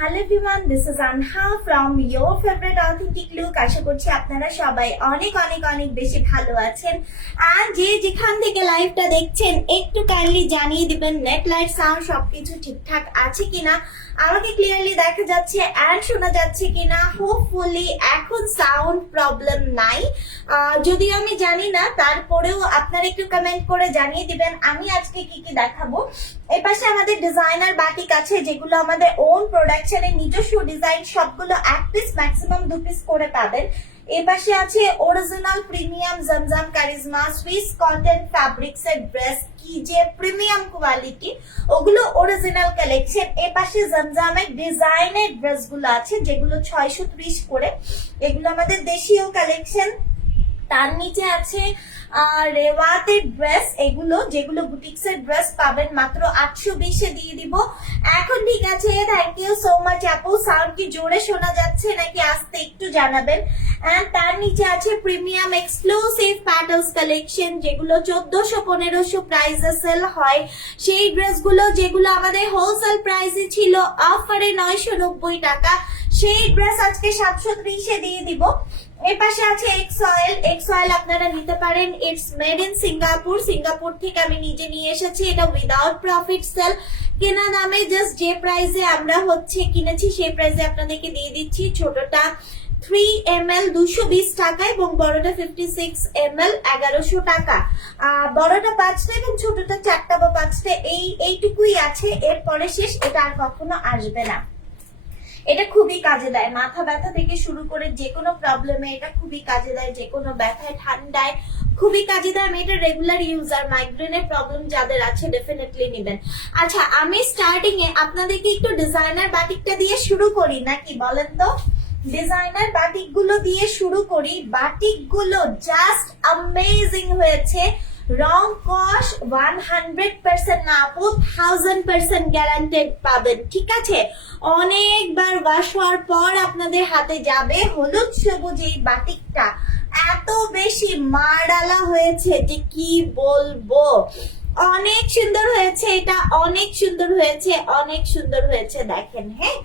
Hello everyone, this is Anha from your favourite authentic look. আশা করছি আপনারা সবাই অনেক অনেক অনেক বেশি ভালো আছেন। আর যে যেখান থেকে লাইভটা দেখছেন একটু কাইন্ডলি জানিয়ে দিবেন নেট লাইট সাউন্ড সবকিছু ঠিকঠাক আছে কিনা, আমাকে ক্লিয়ারলি দেখা যাচ্ছে অ্যান্ড শোনা যাচ্ছে কিনা। হোপফুলি এখন সাউন্ড প্রবলেম নাই, যদিও আমি জানি না, তারপরেও আপনারা একটু কমেন্ট করে জানিয়ে দিবেন আমি আজকে কি কি দেখাবো। এই পাশে আমাদের ডিজাইনার বাটিক আছে, যেগুলো আমাদের ওন প্রোডাকশনের নিজস্ব ডিজাইন, সবগুলো এক পিস ম্যাক্সিমাম 2 পিস করে পাবেন। এই পাশে আছে অরিজিনাল প্রিমিয়াম জমজম কারিজমা সুইস কটন ফ্যাব্রিক্স এর ড্রেস, কি যে প্রিমিয়াম কোয়ালিটি, ওগুলো অরিজিনাল কালেকশন। এই পাশে জমজমের ডিজাইনের ড্রেস গুলো আছে, যেগুলো 630 করে, এগুলো আমাদের দেশীয় কালেকশন। তার নিচে আছে রেওয়াতের ড্রেস, এগুলো যেগুলো বুটিক্স এর ড্রেস পাবেন মাত্র 820 এ দিয়ে দিব। এখন ঠিক আছে, থ্যাংক ইউ সো মাচ আপু। সাউন্ড কি জোরে শোনা যাচ্ছে নাকি আস্তে একটু জানাবেন। এন্ড তার নিচে আছে প্রিমিয়াম এক্সক্লুসিভ প্যাটার্নস কালেকশন, যেগুলো 1400-1500 প্রাইসে সেল হয়। সেই ড্রেসগুলো যেগুলো আমাদের হোলসেল প্রাইসে ছিল অফারে 990 টাকা, সেই ড্রেস আজকে 730 এ দিয়ে দিব। এর পাশে আছে এক্স অয়েল আপনারা নিতে পারেন। ইটস মেড ইন সিঙ্গাপুর থেকে আমি নিজে নিয়ে এসেছি। এটা উইদাউট প্রফিট সেল, কেনা দামে জাস্ট যে প্রাইসে আমরা কিনেছি সেই প্রাইসে আপনাদেরকে দিয়ে দিচ্ছি। ছোটটা 3 ml 220 টাকা এবং বড়টা 56 ml 1100 টাকা। বড়টা 5টা এবং ছোটটা 4টা বা 5টা, এইটুকুই আছে, এরপরে শেষ, এটা আর কখনো আসবে না। এটা খুবই কাজে দেয়, মাথা ব্যথা থেকে শুরু করে যে কোনো প্রবলেমে এটা খুবই কাজে দেয়, যে কোনো ব্যথায় ঠান্ডায় খুবই কাজে দেয়। আমি এটা রেগুলার ইউজার, মাইগ্রেনের প্রবলেম যাদের আছে ডেফিনেটলি নেবেন। আচ্ছা, আমি স্টার্টিং এ আপনাদেরকে একটু ডিজাইনার বাটিকটা দিয়ে শুরু করি নাকি বলেন তো? ডিজাইনার বাটিক গুলো দিয়ে শুরু করি। বাটিক গুলো জাস্ট অ্যামেজিং হয়েছে। রং কস 100% না আপু, 1000% গ্যারান্টেড পাবেন, ঠিক আছে? অনেকবার ওয়াশ হওয়ার পর আপনাদের হাতে যাবে। হলুদ সবুজ এই বাটিকটা এত বেশি মারডালা হয়েছে যে কি বলবো, অনেক সুন্দর হয়েছে। এটা অনেক সুন্দর হয়েছে, অনেক সুন্দর হয়েছে, দেখেন। হ্যাঁ,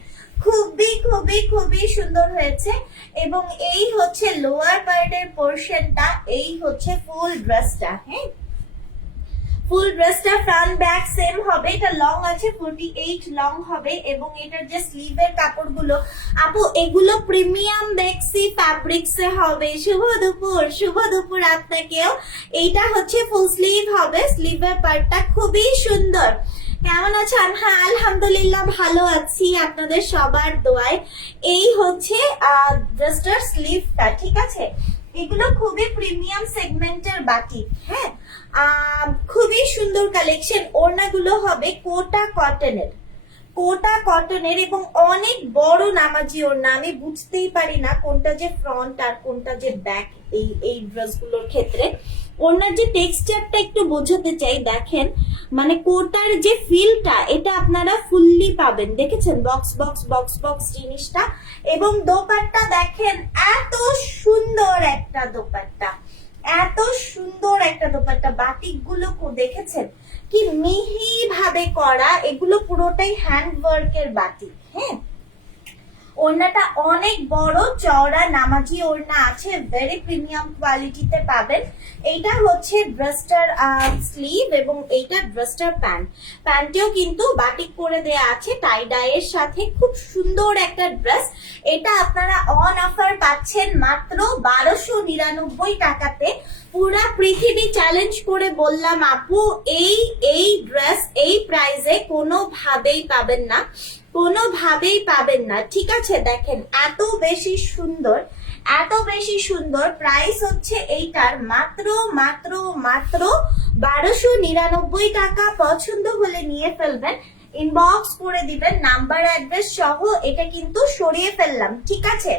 খুবই খুবই খুবই সুন্দর হয়েছে। এবং এই হচ্ছে লোয়ার পার্টের পোর্শনটা, এই হচ্ছে ফুল ড্রেসটা। হ্যাঁ, ফুল ড্রেসটা ফ্রন্ট ব্যাক সেম হবে। এটা লং আছে 48 লং হবে। এবং এটার যে স্লিভের কাপড়গুলো আপু, এগুলো প্রিমিয়াম দেখছি ফ্যাব্রিক্স এ হবে। শুভ দুপুর আপনাকেও। এইটা হচ্ছে ফুল স্লিভ হবে, স্লিভের পার্টটা খুবই সুন্দর। কেমন আছেন? হ্যাঁ, আলহামদুলিল্লাহ ভালো আছি আপনাদের সবার দোয়ায়। এই হচ্ছে ড্রেসটার স্লিভটা, ঠিক আছে? এগুলো খুবই প্রিমিয়াম সেগমেন্টের বাটিক। হ্যাঁ, খুবই সুন্দর কালেকশন। ওড়নাগুলো হবে কোটা কটনের এবং অনেক বড় নামাজি ওড়না। আমি বুঝতেই পারি না কোনটা যে ফ্রন্ট আর কোনটা যে ব্যাক এই ড্রেসগুলোর ক্ষেত্রে। ওড়নার যে টেক্সচারটা একটু বোঝাতে চাই, দেখেন, মানে কোটার যে ফিলটা এটা আপনারা ফুললি পাবেন। দেখেছেন বক্স বক্স বক্স বক্স জিনিসটা। এবং দোপাট্টা দেখেন, এত সুন্দর একটা দোপাট্টা, এত সুন্দর একটা দোপাট্টা। বাটিক গুলো দেখেছেন কি মিহি ভাবে করা, এগুলো পুরোটাই হ্যান্ড ওয়ার্কের বাটিক। হ্যাঁ, ওড়নাটা অনেক বড় চওড়া নামাজি ওড়না আছে, ভেরি প্রিমিয়াম কোয়ালিটিতে পাবেন। এইটা হচ্ছে ড্রেসটার স্লিভ এবং এইটা ড্রেসটার প্যান্টেও কিন্তু বাটিক করে দেয়া আছে টাই ডাইয়ের সাথে। খুব সুন্দর একটা ড্রেস। এটা আপনারা অন অফার পাচ্ছেন মাত্র 1299 টাকাতে। পুরা পৃথিবী চ্যালেঞ্জ করে বললাম আপু, এই ড্রেস এই প্রাইসে কোনোভাবেই পাবেন না, কোনোভাবেই পাবেন না, ঠিক আছে? দেখেন এত বেশি সুন্দর, এত বেশি সুন্দর। প্রাইস হচ্ছে এইটার মাত্র মাত্র মাত্র 1299 টাকা। পছন্দ হলে নিয়ে ফেলবেন, ইনবক্স করে দিবেন নাম্বার অ্যাড্রেস সহ। এটা কিন্তু সরিয়ে ফেললাম, ঠিক আছে?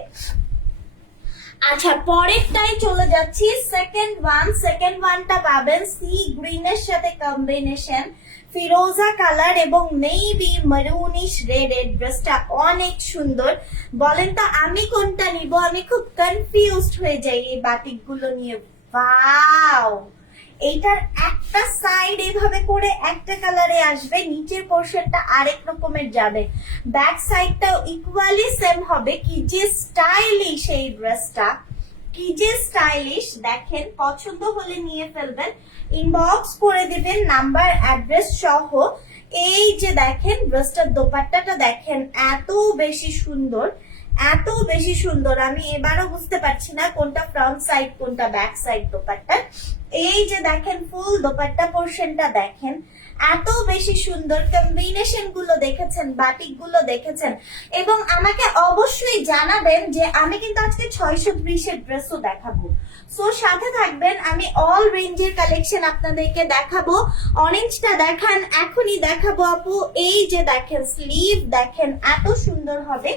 আচ্ছা, পরেরটাই চলে যাচ্ছি। সেকেন্ড ওয়ানটা পাবেন সি গ্রিনের সাথে কম্বিনেশন, ফিরোজা কালার এবং নেভি মারুনিশ রেড। এর ড্রেসটা অনেক সুন্দর। বলেন তো আমি কোনটা নিব? আমি খুব কনফিউজড হয়ে যাই এই বাটিক গুলো নিয়ে। ওয়াও, এইটার একটা সাইড এইভাবে করে একটা কালারে আসবে, নিচের পোর্শনটা আরেক রকমের যাবে, ব্যাক সাইডটাও ইকুয়ালি সেম হবে। কি যে স্টাইলিশ এই ড্রেসটা, কি যে স্টাইলিশ দেখেন। পছন্দ হলে নিয়ে ফেলবেন, ইনবক্স করে দিবেন নাম্বার অ্যাড্রেস সহ। এই যে দেখেন ড্রেসটার দোপাট্টাটা দেখেন, এত বেশি সুন্দর, এত বেশি সুন্দর। আমি এবারও বুঝতে পারছি না কোনটা ফ্রন্ট সাইড কোনটা ব্যাক সাইড দোপাট্টা। এই যে দেখেন ফুল দোপাট্টা পোর্শনটা দেখেন, এত বেশি সুন্দর। কম্বিনেশন গুলো দেখেছেন, বাটিক গুলো দেখেছেন, এবং আমাকে অবশ্যই জানাবেন যে আমি কিন্তু আজকে 620 এর ড্রেসও দেখাবো। সো সাথে থাকবেন, আমি অল রেঞ্জের কালেকশন আপনাদেরকে দেখাবো। অরেঞ্জটা দেখান, এখনই দেখাবো আপু। এই যে দেখেন স্লিভ দেখেন, এত সুন্দর হবে।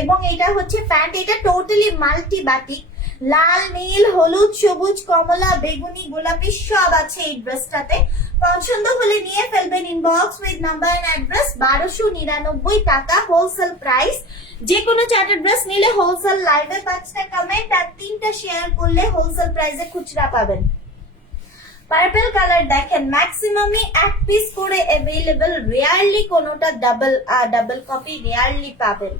এবং এটা হচ্ছে প্যান্ট, এটা টোটালি মাল্টি বাটিক, লাল নীল হলুদ সবুজ কমলা বেগুনি গোলাপি সব আছে এই ড্রেসটাতে। পছন্দ হলে নিয়ে ফেলবেন, inbox with number and address. 1299 টাকা হোলসেল প্রাইস। যে কোনো চারটা ড্রেস নিলে হোলসেল, লাইভে 5টা কমেন্ট আর 3টা শেয়ার করলে হোলসেল প্রাইসে খুচরা পাবেন। পার্পল কালার দেখেন, ম্যাক্সিমামই এক পিস করে অ্যাভেলেবল, রেয়ারলি কোনোটা ডাবল কপি রেয়ারলি পাবেন।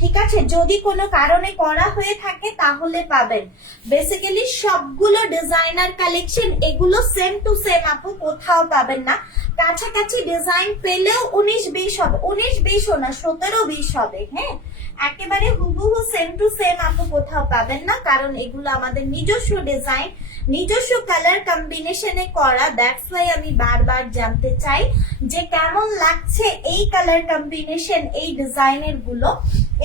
ঠিক আছে, যদি কোনো কারণে করা হয়ে থাকে তাহলে পাবেন। বেসিক্যালি সবগুলো ডিজাইনার কালেকশন, এগুলো সেম টু সেম আপু, কোথাও পাবেন না। কাছাকাছি ডিজাইন পেলেও 19-20 হবে, 19-20 না 17-20 হবে। হ্যাঁ, একেবারে হুবহু সেম টু সেম আপু কোথাও পাবেন না, কারণ এগুলো আমাদের নিজস্ব ডিজাইন, নিজস্ব কালার কম্বিনেশনে করা। দ্যাটস ওয়াই আমি বারবার জানতে চাই যে কেমন লাগছে এই কালার কম্বিনেশন, এই ডিজাইনের গুলো।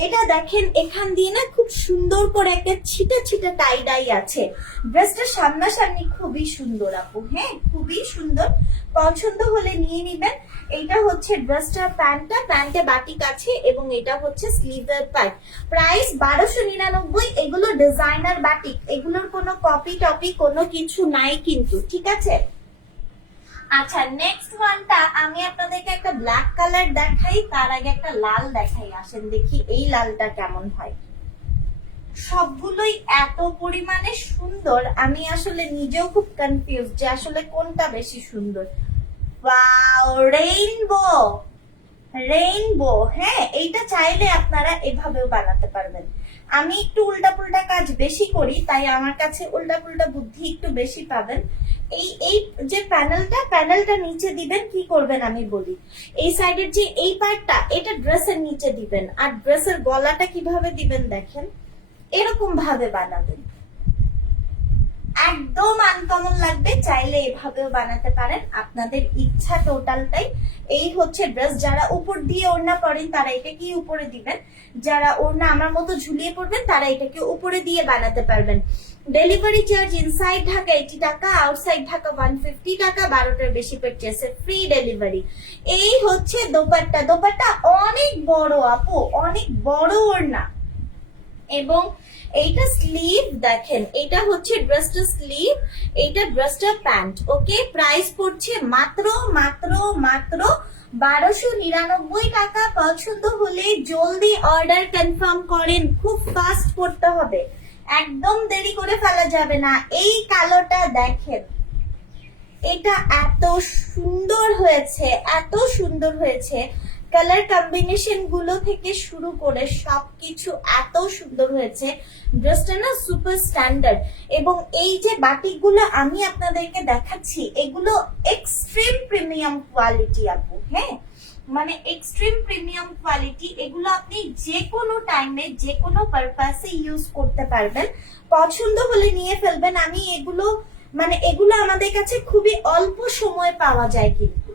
এটা দেখেন এখান দিয়ে না খুব সুন্দর করে একটা ছিটা ছিটা টাই ডাই আছে। ড্রেসটা সামনাসামনি খুবই সুন্দর আপু, হ্যাঁ খুবই সুন্দর। পছন্দ হলে নিয়ে নিবেন। এটা হচ্ছে ড্রেসটার প্যান্টটা, প্যান্টে বাটিক আছে এবং এটা হচ্ছে স্লিভের প্যান্ট। প্রাইস 1299। এগুলো ডিজাইনার বাটিক, এগুলোর কোনো কপি টপি কোনো কিছু নাই কিন্তু, ঠিক আছে। আচ্ছা, নেক্সট ওয়ানটা আমি আপনাদেরকে একটা ব্ল্যাক কালার দেখাই, তার আগে একটা লাল দেখাই। আসেন দেখি এই লালটা কেমন হয়। সবগুলোই এত পরিমাণে সুন্দর, আমি আসলে নিজেও খুব কনফিউজ যে আসলে কোনটা বেশি সুন্দর। Wow, rainbow, rainbow. হ্যাঁ, এইটা চাইলে আপনারা এভাবেও বানাতে পারবেন। আমি একটু উল্টা পুল্টা কাজ বেশি করি, তাই আমার কাছে উল্টা পুল্টা বুদ্ধি একটু বেশি পাবেন। এই যে প্যানেলটা নিচে দিবেন, কি করবেন আমি বলি। এই সাইডের যে এই পার্টটা, এটা ড্রেসের নিচে দিবেন, আর ড্রেসের গলাটা কিভাবে দিবেন দেখেন, এরকম ভাবে বানাবেন, একদম আনকমন লাগবে। চাইলে এভাবেও বানাতে পারেন, আপনাদের ইচ্ছা টোটালটাই। এই হচ্ছে ড্রেস। যারা উপর দিয়ে ওড়না পরেন তারা এটাকে উপরে দিবেন, যারা ওড়না আমার মতো ঝুলিয়ে পড়বেন তারা এটাকে উপরে দিয়ে বানাতে পারবেন। ডেলিভারি চার্জ ইনসাইড ঢাকা 80 টাকা, আউটসাইড ঢাকা 150 টাকা। 12টার বেশি পারচেজে ফ্রি ডেলিভারি। এই হচ্ছে দোপাট্টা, দোপাট্টা অনেক বড় আপু, অনেক বড় ওড়না। এবং এইটা স্লিভ দেখেন, এটা হচ্ছে ড্রেসটা স্লিভ, এইটা ড্রেসটা প্যান্ট। ওকে, প্রাইস পড়ছে মাত্র মাত্র মাত্র 1299 টাকা। পছন্দ হলে জলদি অর্ডার কনফার্ম করেন, খুব ফাস্ট করতে হবে, একদম দেরি করে ফেলা যাবে না। এই কালোটা দেখেন, এটা এত সুন্দর হয়েছে, এত সুন্দর হয়েছে। কালার কম্বিনেশন গুলো থেকে শুরু করে সবকিছু এত সুন্দর হয়েছে। ড্রেসটা না সুপার স্ট্যান্ডার্ড। এবং এই যে বাটিক গুলো আমি আপনাদেরকে দেখাচ্ছি, এগুলো এক্সট্রিম প্রিমিয়াম কোয়ালিটি আপু। হ্যাঁ, মানে এক্সট্রিম প্রিমিয়াম কোয়ালিটি। এগুলো আপনি যে কোনো টাইমে যে কোনো পারপাসে ইউজ করতে পারবেন। পছন্দ হলে নিয়ে ফেলবেন। আমি এগুলো মানে এগুলো আমাদের কাছে খুবই অল্প সময় পাওয়া যায়, কিন্তু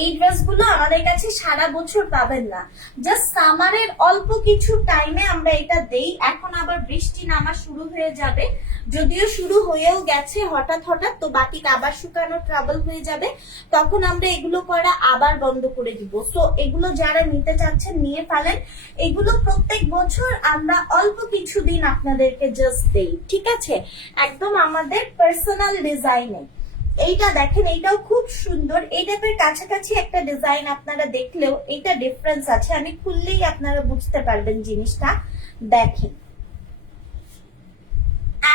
এই ড্রেসগুলো আমাদের কাছে সারা বছর পাবেন না, জাস্ট সামারের অল্প কিছু টাইমে আমরা এটা দেই। এখন আবার বৃষ্টি নামা শুরু হয়ে যাবে, যদিও শুরু হয়েও গেছে হঠাৎ হঠাৎ, তো বাটিক আবার শুকানো ট্রাবল হয়ে যাবে, তখন আমরা এগুলো করা আবার বন্ধ করে দিব। সো এগুলো যারা নিতে চাচ্ছেন নিয়ে ফেলেন। এগুলো প্রত্যেক বছর আমরা অল্প কিছুদিন আপনাদেরকে জাস্ট দেই, ঠিক আছে, একদম আমাদের পার্সোনাল ডিজাইনে। এইটা দেখেন, এইটাও খুব সুন্দর। এই টাইপের কাছাকাছি একটা ডিজাইন আপনারা দেখলেও এটা ডিফারেন্স আছে, আমি খুললেই আপনারা বুঝতে পারবেন জিনিসটা। দেখেন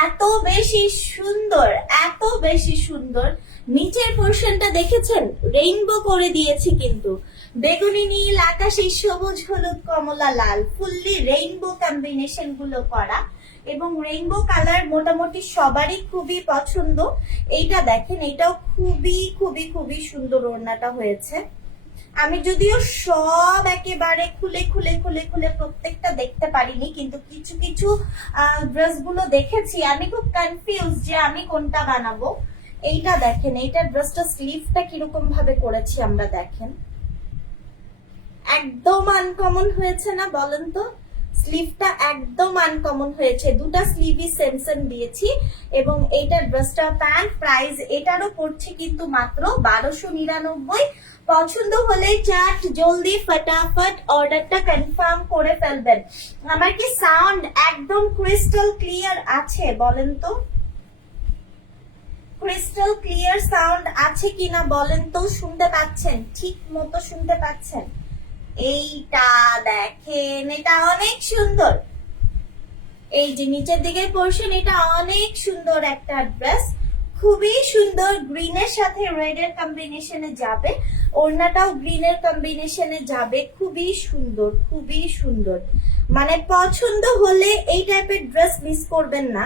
এত বেশি সুন্দর, এত বেশি সুন্দর। নিচের পোর্শনটা দেখেছেন, রেইনবো করে দিয়েছি কিন্তু, বেগুনি নীল, আকাশি সবুজ, হলুদ, কমলা, লাল, ফুললি রেইনবো কম্বিনেশন গুলো করা এবং রেইনবো কালার মোটামুটি সবারই খুবই পছন্দ। এইটা দেখেন, এটাও খুবই খুবই খুবই সুন্দর ওড়নাটা হয়েছে। আমি যদিও সব একেবারে খুলে খুলে খুলে খুলে প্রত্যেকটা দেখতে পারিনি, কিন্তু কিছু কিছু ড্রেস গুলো দেখেছি। আমি খুব কনফিউজ যে আমি কোনটা বানাবো। এইটা দেখেন, এইটা ড্রেসটা স্লিভটা কিরকম ভাবে করেছি আমরা, দেখেন একদম আনকমন হয়েছে না বলেন তো? স্লিভটা একদম আনকমন হয়েছে, দুটা স্লিভই সেম সেম দিয়েছি। এবং এইটা ড্রেসটা প্যান্ট প্রাইস এটারও পড়ছে কিন্তু মাত্র 1299। পছন্দ হলে চাট জলদি ফটাফট অর্ডারটা কনফার্ম করে ফেলবেন। আমার কি সাউন্ড একদম ক্রিস্টাল ক্লিয়ার আছে বলেন তো? ক্রিস্টাল ক্লিয়ার সাউন্ড আছে কিনা বলেন তো? শুনতে পাচ্ছেন? ঠিক মতো শুনতে পাচ্ছেন? এইটা দেখেন, এটা অনেক সুন্দর। এই যে নিচের দিকে পোর্শন, এটা অনেক সুন্দর একটা ড্রেস, খুবই সুন্দর। গ্রিনের সাথে রেড এর কম্বিনেশনে যাবে, ওড়নাটাও গ্রিনের কম্বিনেশনে যাবে, খুবই সুন্দর, খুবই সুন্দর। মানে পছন্দ হলে এই টাইপের ড্রেস মিস করবেন না,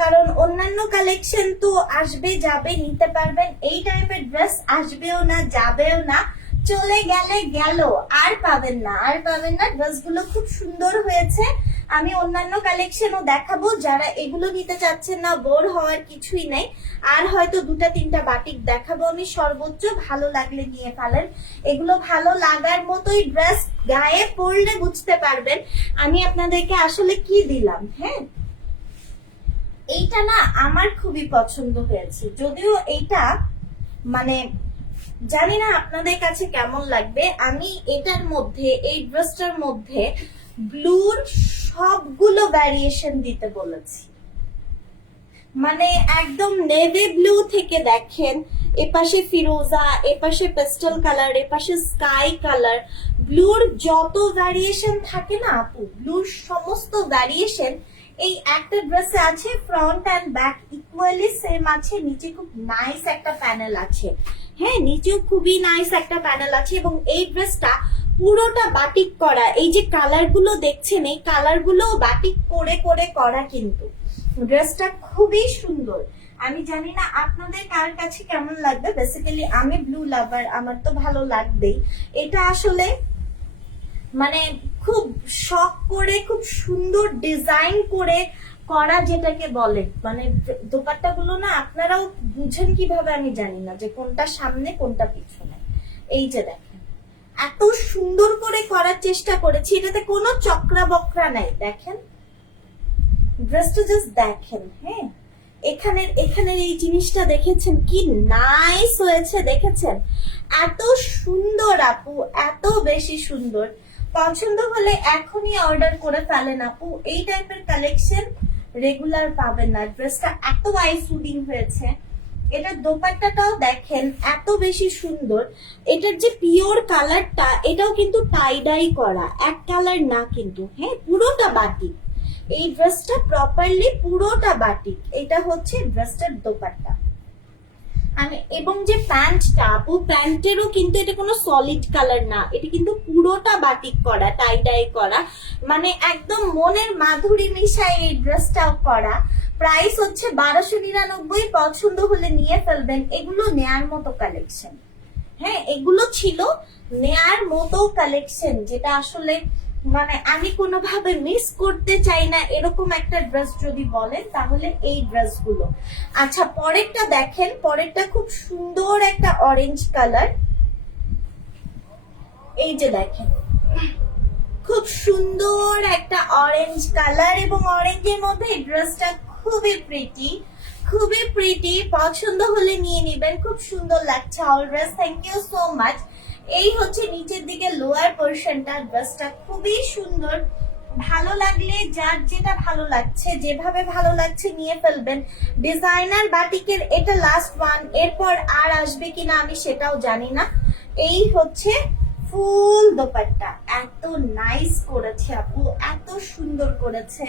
কারণ অন্যান্য কালেকশন তো আসবে যাবে, নিতে পারবেন। এই টাইপের ড্রেস আসবেও না, যাবেও না, চলে গেলে গেল, আর পাবেন না, আর পাবেন না। ড্রেসগুলো খুব সুন্দর হয়েছে। আমি অন্যান্য কালেকশনও দেখাবো, যারা এগুলো নিতে চাচ্ছেন না, বোর হওয়ার কিছুই নেই। আর হয়তো দুটা তিনটা বাটিক দেখাবো আমি সর্বোচ্চ, ভালো লাগলে নিয়ে ফেলেন। এগুলো ভালো লাগার মতোই ড্রেস, গায়ে পরলে বুঝতে পারবেন আমি আপনাদেরকে আসলে কি দিলাম। হ্যাঁ, এইটা না আমার খুবই পছন্দ হয়েছে, যদিও এইটা মানে জানি না আপনাদের কাছে কেমন লাগবে। আমি এটার মধ্যে, এই ড্রেসটার মধ্যে ব্লুর সবগুলো ভ্যারিয়েশন দিতে বলেছি। মানে একদম নেভি ব্লু থেকে দেখেন, এপাশে ফিরোজা, এপাশে পেস্টেল কালার, এপাশে স্কাই কালার, ব্লুর যত ভ্যারিয়েশন থাকে না আপু, ব্লুর সমস্ত ভ্যারিয়েশন এই একটা ড্রেসে আছে। Front end back equally same আছে, নিচে খুব নাইস একটা প্যানেল আছে। হ্যাঁ, নিচেও খুবই নাইস একটা প্যানেল আছে। এবং এই ড্রেসটা পুরোটা বাটিক করা। এই যে কালার গুলো দেখছেন, এই কালার গুলো বাটিক করে করে করা, কিন্তু ড্রেসটা খুবই সুন্দর। আমি জানি না আপনাদের কার কাছে কেমন লাগবে। বেসিক্যালি আমি ব্লু লাভার, আমার তো ভালো লাগবেই। এটা আসলে মানে খুব শখ করে, খুব সুন্দর ডিজাইন করে করা, যেটাকে বলে মানে দোপাট্টা গুলো না আপনারাও বুঝেন কিভাবে আমি জানি না, যে কোনটা সামনে কোনটা পিছনে। এই যে দেখেন, এত সুন্দর করে করার চেষ্টা করেছি, এটাতে কোনো চক্রা বকরা নাই। দেখেন ড্রেসটা, জাস্ট দেখেন। হ্যাঁ, এখানের এই জিনিসটা দেখেছেন কি নাইস হয়েছে, দেখেছেন? এত সুন্দর আপু, এত বেশি সুন্দর। পছন্দ হলে এখনই অর্ডার করে ফেলেন আপু। এই টাইপের কালেকশন রেগুলার পাবেন না। ড্রেসটা এত আই সুদিং হয়েছে। এটার দোপাট্টাটাও দেখেন এত বেশি সুন্দর। এটার যে পিওর কালারটা, এটাও কিন্তু টাই ডাই করা, এক কালার না কিন্তু। হ্যাঁ, পুরোটা বাটিক। এই ড্রেসটা প্রপারলি পুরোটা বাটিক। এটা হচ্ছে ড্রেসটার দোপাট্টা। আমি এবং যে প্যান্টটা আপু, প্যান্টেরও কিন্তু এটা কোনো সলিড কালার না, এটা কিন্তু পুরোটা বাটিক করা, টাই ডাই করা, মানে একদম মনের মাধুরী মিশায় এই ড্রেসটাও করা। প্রাইস হচ্ছে 1299। পছন্দ হলে নিয়ে ফেলবেন। এগুলো নেয়ার মতো কালেকশন। হ্যাঁ, এগুলো ছিল নেয়ার মতো কালেকশন, যেটা আসলে মানে আমি কোনোভাবে মিস করতে চাই না। এরকম একটা ড্রেস যদি বলেন তাহলে এই ড্রেসগুলো। আচ্ছা, পরেরটা দেখেন। পরেরটা খুব সুন্দর একটা অরেঞ্জ কালার। এই যে দেখেন, খুব সুন্দর একটা অরেঞ্জ কালার, এবং অরেঞ্জের মধ্যে এই ড্রেসটা খুবই প্রিটি, খুবই প্রিটি। পছন্দ হলে নিয়ে নিবেন, খুব সুন্দর লাগছে always. Thank you so much. এই হচ্ছে নিচের দিকে লোয়ার পোর্শনটা। ড্রেসটা খুবই সুন্দর। ভালো লাগলে, যার যেটা ভালো লাগছে, যেভাবে ভালো লাগছে নিয়ে ফেলবেন। ডিজাইনার বাটিকের এটা লাস্ট ওয়ান, এরপর আর আসবে কিনা আমি সেটাও জানি না। এই হচ্ছে ফুল দোপাট্টা এত নাইস করেছে আপু, এত সুন্দর করেছে,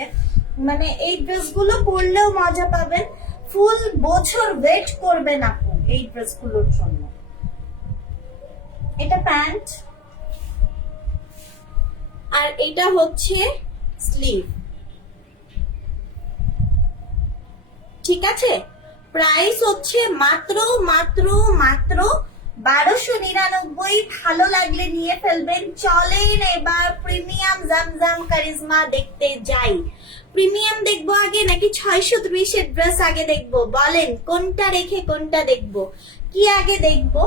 মানে এই ড্রেসগুলো পরলেও মজা পাবেন, ফুল বছর ওয়েট করবেন আপু এই ড্রেসগুলোর জন্য। এটা প্যান্ট আর এটা হচ্ছে স্লিভ, ঠিক আছে। প্রাইস হচ্ছে মাত্র মাত্র মাত্র 1299। ভালো লাগলে নিয়ে ফেলবেন। চলেন এবার প্রিমিয়াম জামজাম কারিজমা দেখতে যাই। প্রিমিয়াম দেখবো আগে নাকি 630 এর ড্রেস আগে দেখবো? বলেন কোনটা রেখে কোনটা দেখবো, কি আগে দেখবো?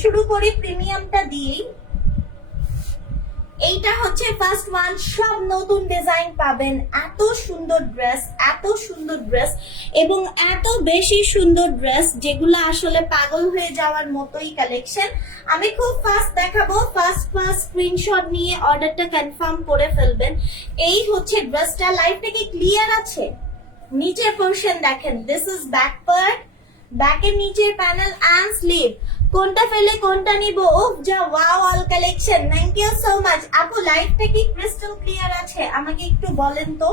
শুরু করি প্রিমিয়ামটা দিয়ে। এইটা হচ্ছে ফার্স্ট ওয়ান, সব নতুন ডিজাইন পাবেন, এত সুন্দর ড্রেস, এত সুন্দর ড্রেস এবং এত বেশি সুন্দর ড্রেস যেগুলো আসলে পাগল হয়ে যাওয়ার মতোই কালেকশন। আমি খুব ফাস্ট দেখাবো, ফার্স্ট স্ক্রিনশট নিয়ে অর্ডারটা কনফার্ম করে ফেলবেন। এই হচ্ছে ড্রেসটা। লাইভটা কি ক্লিয়ার আছে? নিচের পোর্শন দেখেন, দিস ইজ ব্যাক পার্ট, ব্যাকের নিচের প্যানেল অ্যান্ড স্লিভ। কোনটা ফেলে কোনটা নিব? ওহ যা wow all collection, thank you so much. আপু লাইভটা কি ক্রিস্টাল ক্লিয়ার আছে? আমাকে একটু বলেন তো,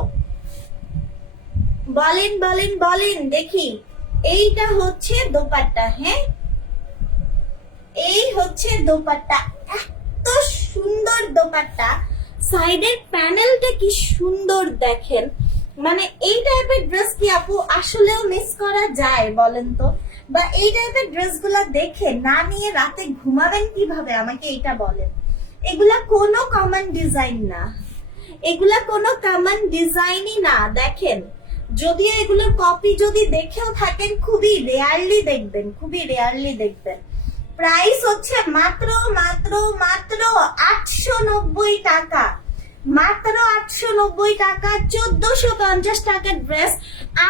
বলেন বলেন বলেন দেখি। এইটা হচ্ছে দোপাট্টা, হ্যাঁ এই হচ্ছে দোপাট্টা, এত সুন্দর দোপাট্টা, সাইডের প্যানেলটা কি সুন্দর দেখেন। মানে এই টাইপের ড্রেস কি আপু আসলেও মিস করা যায় বলেন তো? বা এই টাইপের ড্রেসগুলো দেখে না নিয়ে রাতে ঘুমাবেন কিভাবে আমাকে এইটা বলেন। এগুলা কোনো কমন ডিজাইন না, এগুলা কোনো কমন ডিজাইনই না। দেখেন যদিও এগুলোর কপি যদি দেখেও থাকেন খুবই রেয়ারলি দেখবেন, খুবই রেয়ারলি দেখবেন। প্রাইস হচ্ছে মাত্র মাত্র মাত্র 890 টাকা, মাত্র 890 টাকা। 1450 টাকার ড্রেস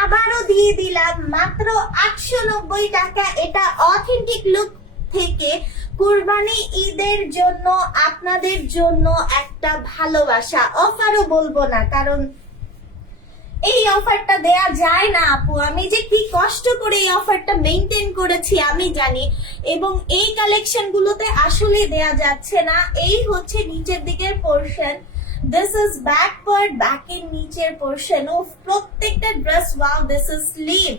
আবারও দিয়ে দিলাম মাত্র 890 টাকা। এটা অথেন্টিক লুক থেকে কুরবানি ঈদের জন্য আপনাদের জন্য একটা ভালোবাসা। অফারও বলবো না, কারণ এই অফারটা দেয়া যায় না আপু। আমি যে কি কষ্ট করে এই অফারটা মেইনটেইন করেছি আমি জানি, এবং এই কালেকশন গুলোতে আসলে দেয়া যাচ্ছে না। এই হচ্ছে নিচের দিকের portion, this is back part, ব্যাকের নিচের পোর্শন। ও প্রত্যেকটা dress wow. This is sleeve.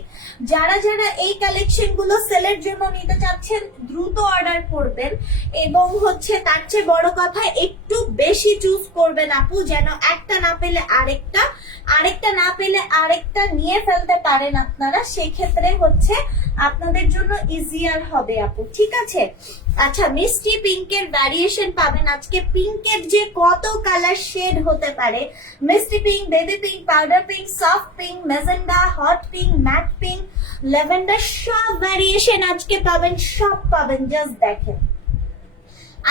যারা যারা এই কালেকশন গুলো সেলের জন্য নিতে চাচ্ছেন দ্রুত অর্ডার করবেন, এবং হচ্ছে তার চেয়ে বড় কথা একটু বেশি চুজ করবেন আপু, যেন একটা না পেলে আরেকটা, আরেকটা না পেলে আরেকটা নিয়ে ফেলতে পারেন আপনারা। সেক্ষেত্রে হচ্ছে আপনাদের জন্য ইজিয়ার হবে আপু, ঠিক আছে। আচ্ছা, মিষ্টি পিঙ্কের ভ্যারিয়েশন পাবেন আজকে। পিঙ্কের যে কত কালার শেড হতে পারে, মিষ্টি pink, baby pink, powder pink, soft pink, magenta, hot pink, matte pink, lavender, সব ভ্যারিয়েশন আজকে পাবেন, সব পাবেন। জাস্ট দেখেন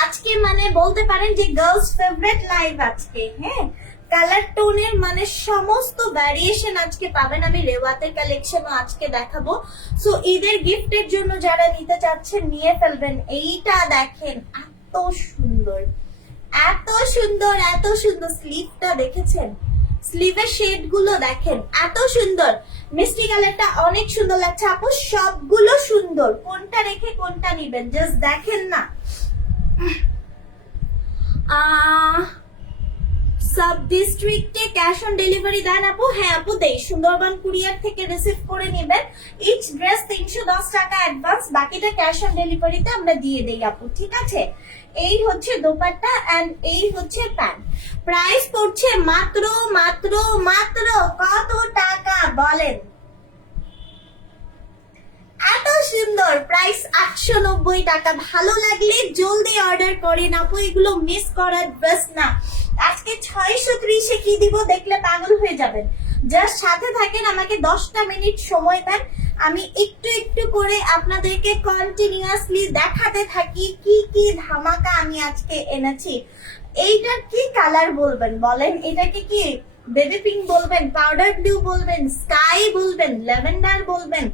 আজকে মানে বলতে পারেন যে গার্লস ফেভারিট লাইভ আজকে, হ্যাঁ। কালার টোনের মানে সমস্ত ভ্যারিয়েশন আজকে পাবেন। আমি রেওয়াতের কালেকশনও আজকে দেখাবো। সো ঈদের গিফটের জন্য যারা নিতে চাচ্ছেন নিয়ে ফেলবেন। এইটা দেখেন এত সুন্দর, এত সুন্দর, এত সুন্দর। স্লিভটা দেখেছেন? স্লিভের শেড গুলো দেখেন এত সুন্দর। মিষ্টি কালারটা অনেক সুন্দর লাগছে আপু, সবগুলো সুন্দর। কোনটা রেখে কোনটা নিবেন জাস্ট দেখেন না। সাব ডিস্ট্রিক্টে ক্যাশ অন ডেলিভারি দেন আপু? হ্যাঁ আপু দেই, সুন্দরবন কুরিয়ার থেকে রিসিভ করে নেবেন। ইচ ড্রেস 310 টাকা অ্যাডভান্স, বাকিটা ক্যাশ অন ডেলিভারিতে আমরা দিয়ে দেই আপু, ঠিক আছে। এই হচ্ছে দোপাট্টা এন্ড এই হচ্ছে প্যান্ট। প্রাইস পড়ছে মাত্র মাত্র মাত্র কত টাকা বলেন? এত সুন্দর প্রাইস 890 টাকা। ভালো লাগলে জলদি অর্ডার করেন আপু, এগুলো মিস করার ড্রেস না। আজকে 630 কি দিব দেখলে পাগল হয়ে যাবেন। জাস্ট সাথে থাকেন, আমাকে 10টা মিনিট সময় দেন, আমি একটু একটু করে আপনাদেরকে কন্টিনিউয়াসলি দেখাতে থাকি কি কি ধামাকা আমি আজকে এনেছি। এইটা কি কালার বলবেন বলেন? এটাকে কি বেবি পিঙ্ক বলবেন, পাউডার ব্লু বলবেন, স্কাই বলবেন, ল্যাভেন্ডার বলবেন,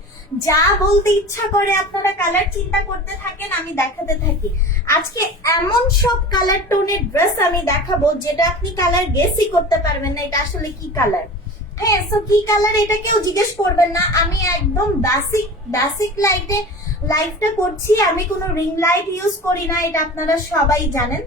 যা বলতে ইচ্ছা করে আপনারা কালার চিন্তা করতে থাকেন, আমি দেখাতে থাকি। আজকে এমন সব কালার টোনের ড্রেস আমি দেখাবো যেটা আপনি কালার গেসই করতে পারবেন না এটা আসলে কি কালার। হ্যাঁ, সো কি কালার এটা কেউ জিজ্ঞেস করবেন না, আমি একদম বেসিক লাইটে লাইভটা করছি, আমি কোনো রিং লাইট ইউজ করি না, এটা আপনারা সবাই জানেন।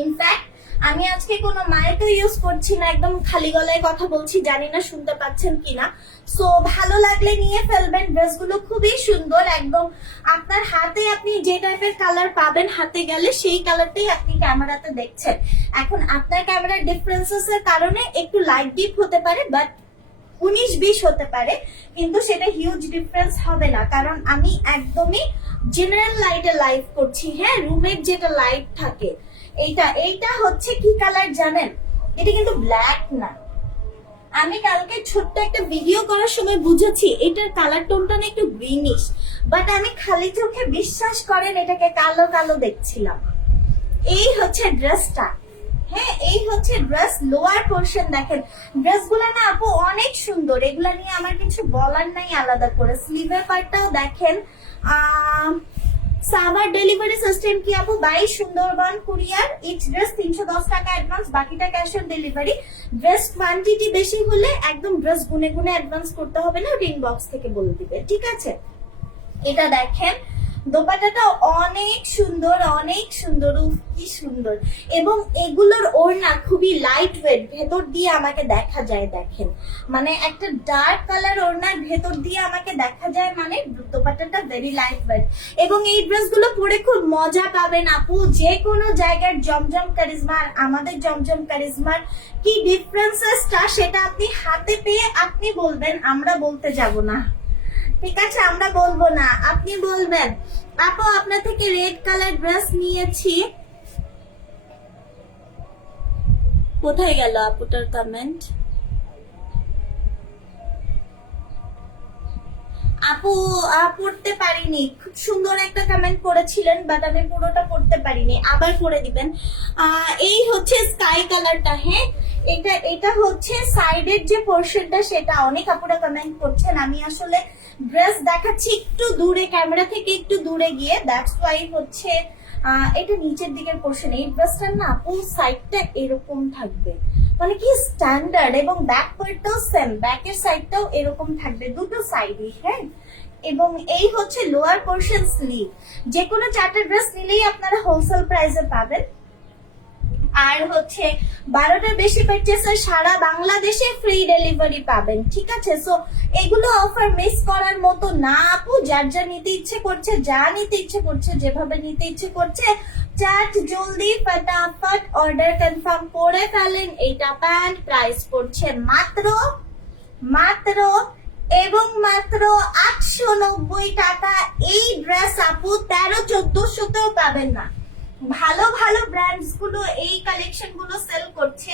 ইনফ্যাক্ট আমি আজকে কোনো মাইকও ইউজ করছি না, একদম খালি গলায় কথা বলছি, জানি না শুনতে পাচ্ছেন কিনা। সো ভালো লাগলে নিয়ে ফেলবেন, ড্রেসগুলো খুবই সুন্দর, একদম আপনার হাতে আপনি যে টাইপের কালার পাবেন হাতে গেলে সেই কালারটাই আপনি ক্যামেরাতে দেখছেন। এখন আপনার ক্যামেরার ডিফারেন্সেস এর কারণে একটু লাইট ডিপ হতে পারে, বাট 19-20 হতে পারে, কিন্তু সেটা হিউজ ডিফারেন্স হবে না, কারণ আমি একদমই জেনারেল লাইটে লাইভ করছি। হ্যাঁ, রুমের যেটা লাইট থাকে এইটা হচ্ছে কি কালার জানেন? এটা কিন্তু ব্ল্যাক না। আমি কালকে ছোট্ট একটা ভিডিও করার সময় বুঝেছি এটার কালার টোনটা না একটু গ্রিনিশ, বাট আমি খালি চোখে বিশ্বাস করেন এটাকে কালো কালো দেখছিলাম। এই হচ্ছে ড্রেসটা। হ্যাঁ, এই হচ্ছে ড্রেস, লোয়ার পোর্শন দেখেন। ড্রেসগুলো না আপু অনেক সুন্দর, এগুলা নিয়ে আমার কিছু বলার নাই আলাদা করে। স্লিভের পার্টটাও দেখেন। সাভার ডেলিভারি সিস্টেম কি আপু? 22 সুন্দরবন কুরিয়ার। ইচ ড্রেস 310 টাকা অ্যাডভান্স, বাকিটা cash on delivery. Dress quantity বেশি হলে একদম ড্রেস গুনে গুনে অ্যাডভান্স করতে হবে না, রিং বক্স থেকে বলে দিবে, ঠিক আছে? এটা দেখেন, দোপাট্টাটা অনেক সুন্দর, অনেক সুন্দর, কি সুন্দর। এবং এগুলোর ওড়না খুবই লাইট ওয়েট, ভেতর দিয়ে আমাকে দেখা যায়, দেখেন মানে একটা ডার্ক কালার ওড়নার ভেতর দিয়ে আমাকে দেখা যায়, মানে দোপাট্টাটা ভেরি লাইট ওয়েট। এবং এই ড্রেসগুলো পরে খুব মজা পাবেন আপু, যে কোনো জায়গার জমজম কারিজমা আর আমাদের জমজম কারিজমার কি ডিফারেন্সেসটা সেটা আপনি হাতে পেয়ে আপনি বলবেন, আমরা বলতে যাব না, ঠিক আছে? আমরা বলবো না, আপনি বলবেন। আপু আপনার থেকে রেড কালার ড্রেস নিয়েছি। কোথায় গেল আপুটার কমেন্ট? আপু পড়তে পারিনি, খুব সুন্দর একটা কমেন্ট করেছিলেন, বাট আমি পুরোটা পড়তে পারিনি, আবার পড়ে দিবেন। এই হচ্ছে স্কাই কালারটা। হ্যাঁ, এটা হচ্ছে সাইডের যে পোর্শনটা, সেটা অনেক আপুরা কমেন্ট করছেন। আমি আসলে ড্রেস দেখাচ্ছি একটু দূরে, ক্যামেরা থেকে একটু দূরে গিয়ে, দ্যাটস ওয়াই হচ্ছে এটা নিচের দিকের পোর্শন। এই ড্রেসটার না আপু সাইডটা এরকম থাকবে, মানে কি স্ট্যান্ডার্ড, এবং ব্যাক পার্টটাও সেম, ব্যাকের সাইডটাও এরকম থাকবে, দুটো সাইডই। হ্যাঁ, এবং এই হচ্ছে লোয়ার পোর্শন স্লিভ। যে কোনো 4টা ড্রেস নিলেই আপনারা হোলসেল প্রাইসে পাবেন। আর হচ্ছে 12টার বেশি পারচেসে সারা বাংলাদেশে ফ্রি ডেলিভারি পাবেন, ঠিক আছে? সো এগুলো অফার মিস করার মতো না আপু। যার যা নিতে ইচ্ছে করছে, যা নিতে ইচ্ছে করছে, যেভাবে নিতে ইচ্ছে করছে, চাট জলদি ফটাফট অর্ডার কনফার্ম করে ফেলেন। এইটা প্যান্ট প্রাইস পড়ছে মাত্র এবং মাত্র 890 টাকা। এই ড্রেস আপু 1300-1400তেও পাবেন না। ভালো ভালো ব্র্যান্ডস গুলো এই কালেকশন গুলো সেল করছে,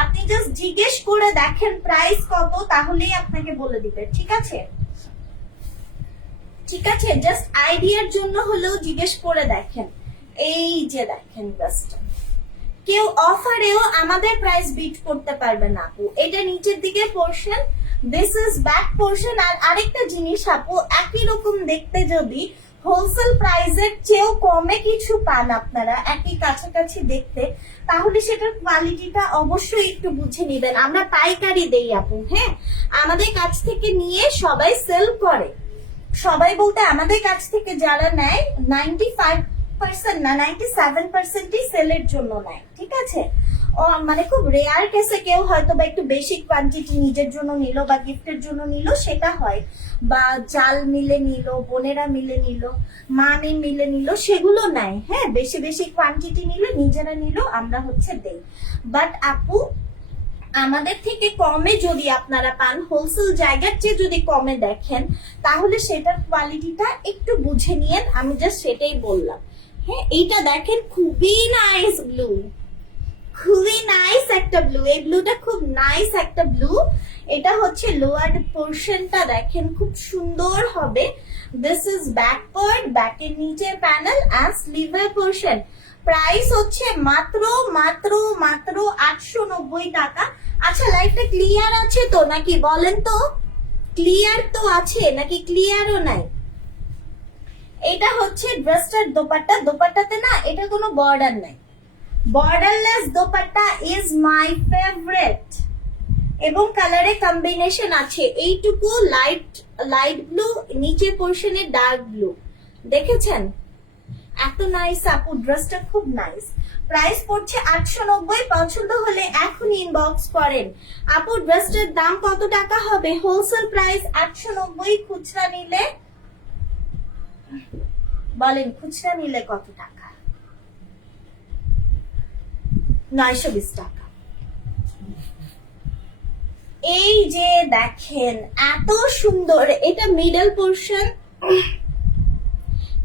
আপনি জাস্ট জিজ্ঞেস করে দেখেন প্রাইস কত, তাহলেই আপনাকে বলে দিবে, ঠিক আছে? ঠিক আছে, জাস্ট আইডিয়ার জন্য হলেও জিজ্ঞেস করে দেখেন। এই যে দেখেন ড্রেসটা, কেউ অফারেও আমাদের প্রাইস বিট করতে পারবে না আপু। এটা নিচের দিকে portion, this is back portion. আর আরেকটা জিনিস আপু, একই রকম দেখতে যদি হোলসেল প্রাইসের চেয়েও কমে কিছু পান আপনারা, একই কাছাকাছি দেখতে, তাহলে সেটার কোয়ালিটিটা অবশ্যই একটু বুঝে নেবেন। আমরা পাইকারি দেই আপু। হ্যাঁ, আমাদের কাছ থেকে নিয়ে সবাই সেল করে, সবাই বলতে আমাদের কাছ থেকে যারা নেয় 95% না 97%ই সেলের জন্য নেয়, ঠিক আছে? মানে খুব রেয়ার কেসে কেউ হয়তো বা একটু বেশি কোয়ান্টিটি নিজের জন্য নিল বা গিফটের জন্য নিল, সেটা হয়, বা জাল মিলে নিল, বোনেরা মিলে নিল, মানে মিলে নিল, সেগুলো নেয়। হ্যাঁ, বেশি বেশি কোয়ান্টিটি নিল, নিজেরা নিল, আমরা হচ্ছে দেই। বাট আপু আমাদের থেকে কমে যদি আপনারা পান, হোলসেল জায়গার চেয়ে যদি কমে দেখেন, তাহলে সেটার কোয়ালিটিটা একটু বুঝে নিয়েন। আমি জাস্ট সেটাই বললাম। হ্যাঁ, এইটা দেখেন, খুবই নাইস ব্লু, খুবই নাইস একটা ব্লু। এই ব্লুটা খুব নাইস একটা ব্লু। এটা হচ্ছে লোয়ার পোর্শনটা, দেখেন খুব সুন্দর হবে। দিস ইজ ব্যাক পার্ট, ব্যাকের নিচে প্যানেল আর স্লিভের পোর্শন। প্রাইস হচ্ছে মাত্র 890 টাকা। আচ্ছা, লাইফটা ক্লিয়ার আছে তো নাকি বলেন তো? ক্লিয়ার তো আছে নাকি ক্লিয়ারও নাই? এটা হচ্ছে ড্রেসটার দোপাট্টা। দোপাট্টাতে না এটা কোনো বর্ডার নাই, borderless dupatta is my favourite. এবং কালারে কম্বিনেশন আছে, এইটুকু লাইট লাইট ব্লু, নিচের পোর্শনে ডার্ক ব্লু, দেখেছেন? এত নাইস আপু, ড্রেসটা খুব নাইস। প্রাইস পড়ছে 890। পছন্দ হলে এখন ইনবক্স করেন। আপু ড্রেসটার দাম কত টাকা হবে? হোলসেল প্রাইস 890, খুচরা নিলে বলেন, খুচরা নিলে কত টাকা? 920 টাকা। এই যে দেখেন এত সুন্দর, এটা মিডল পোর্শন,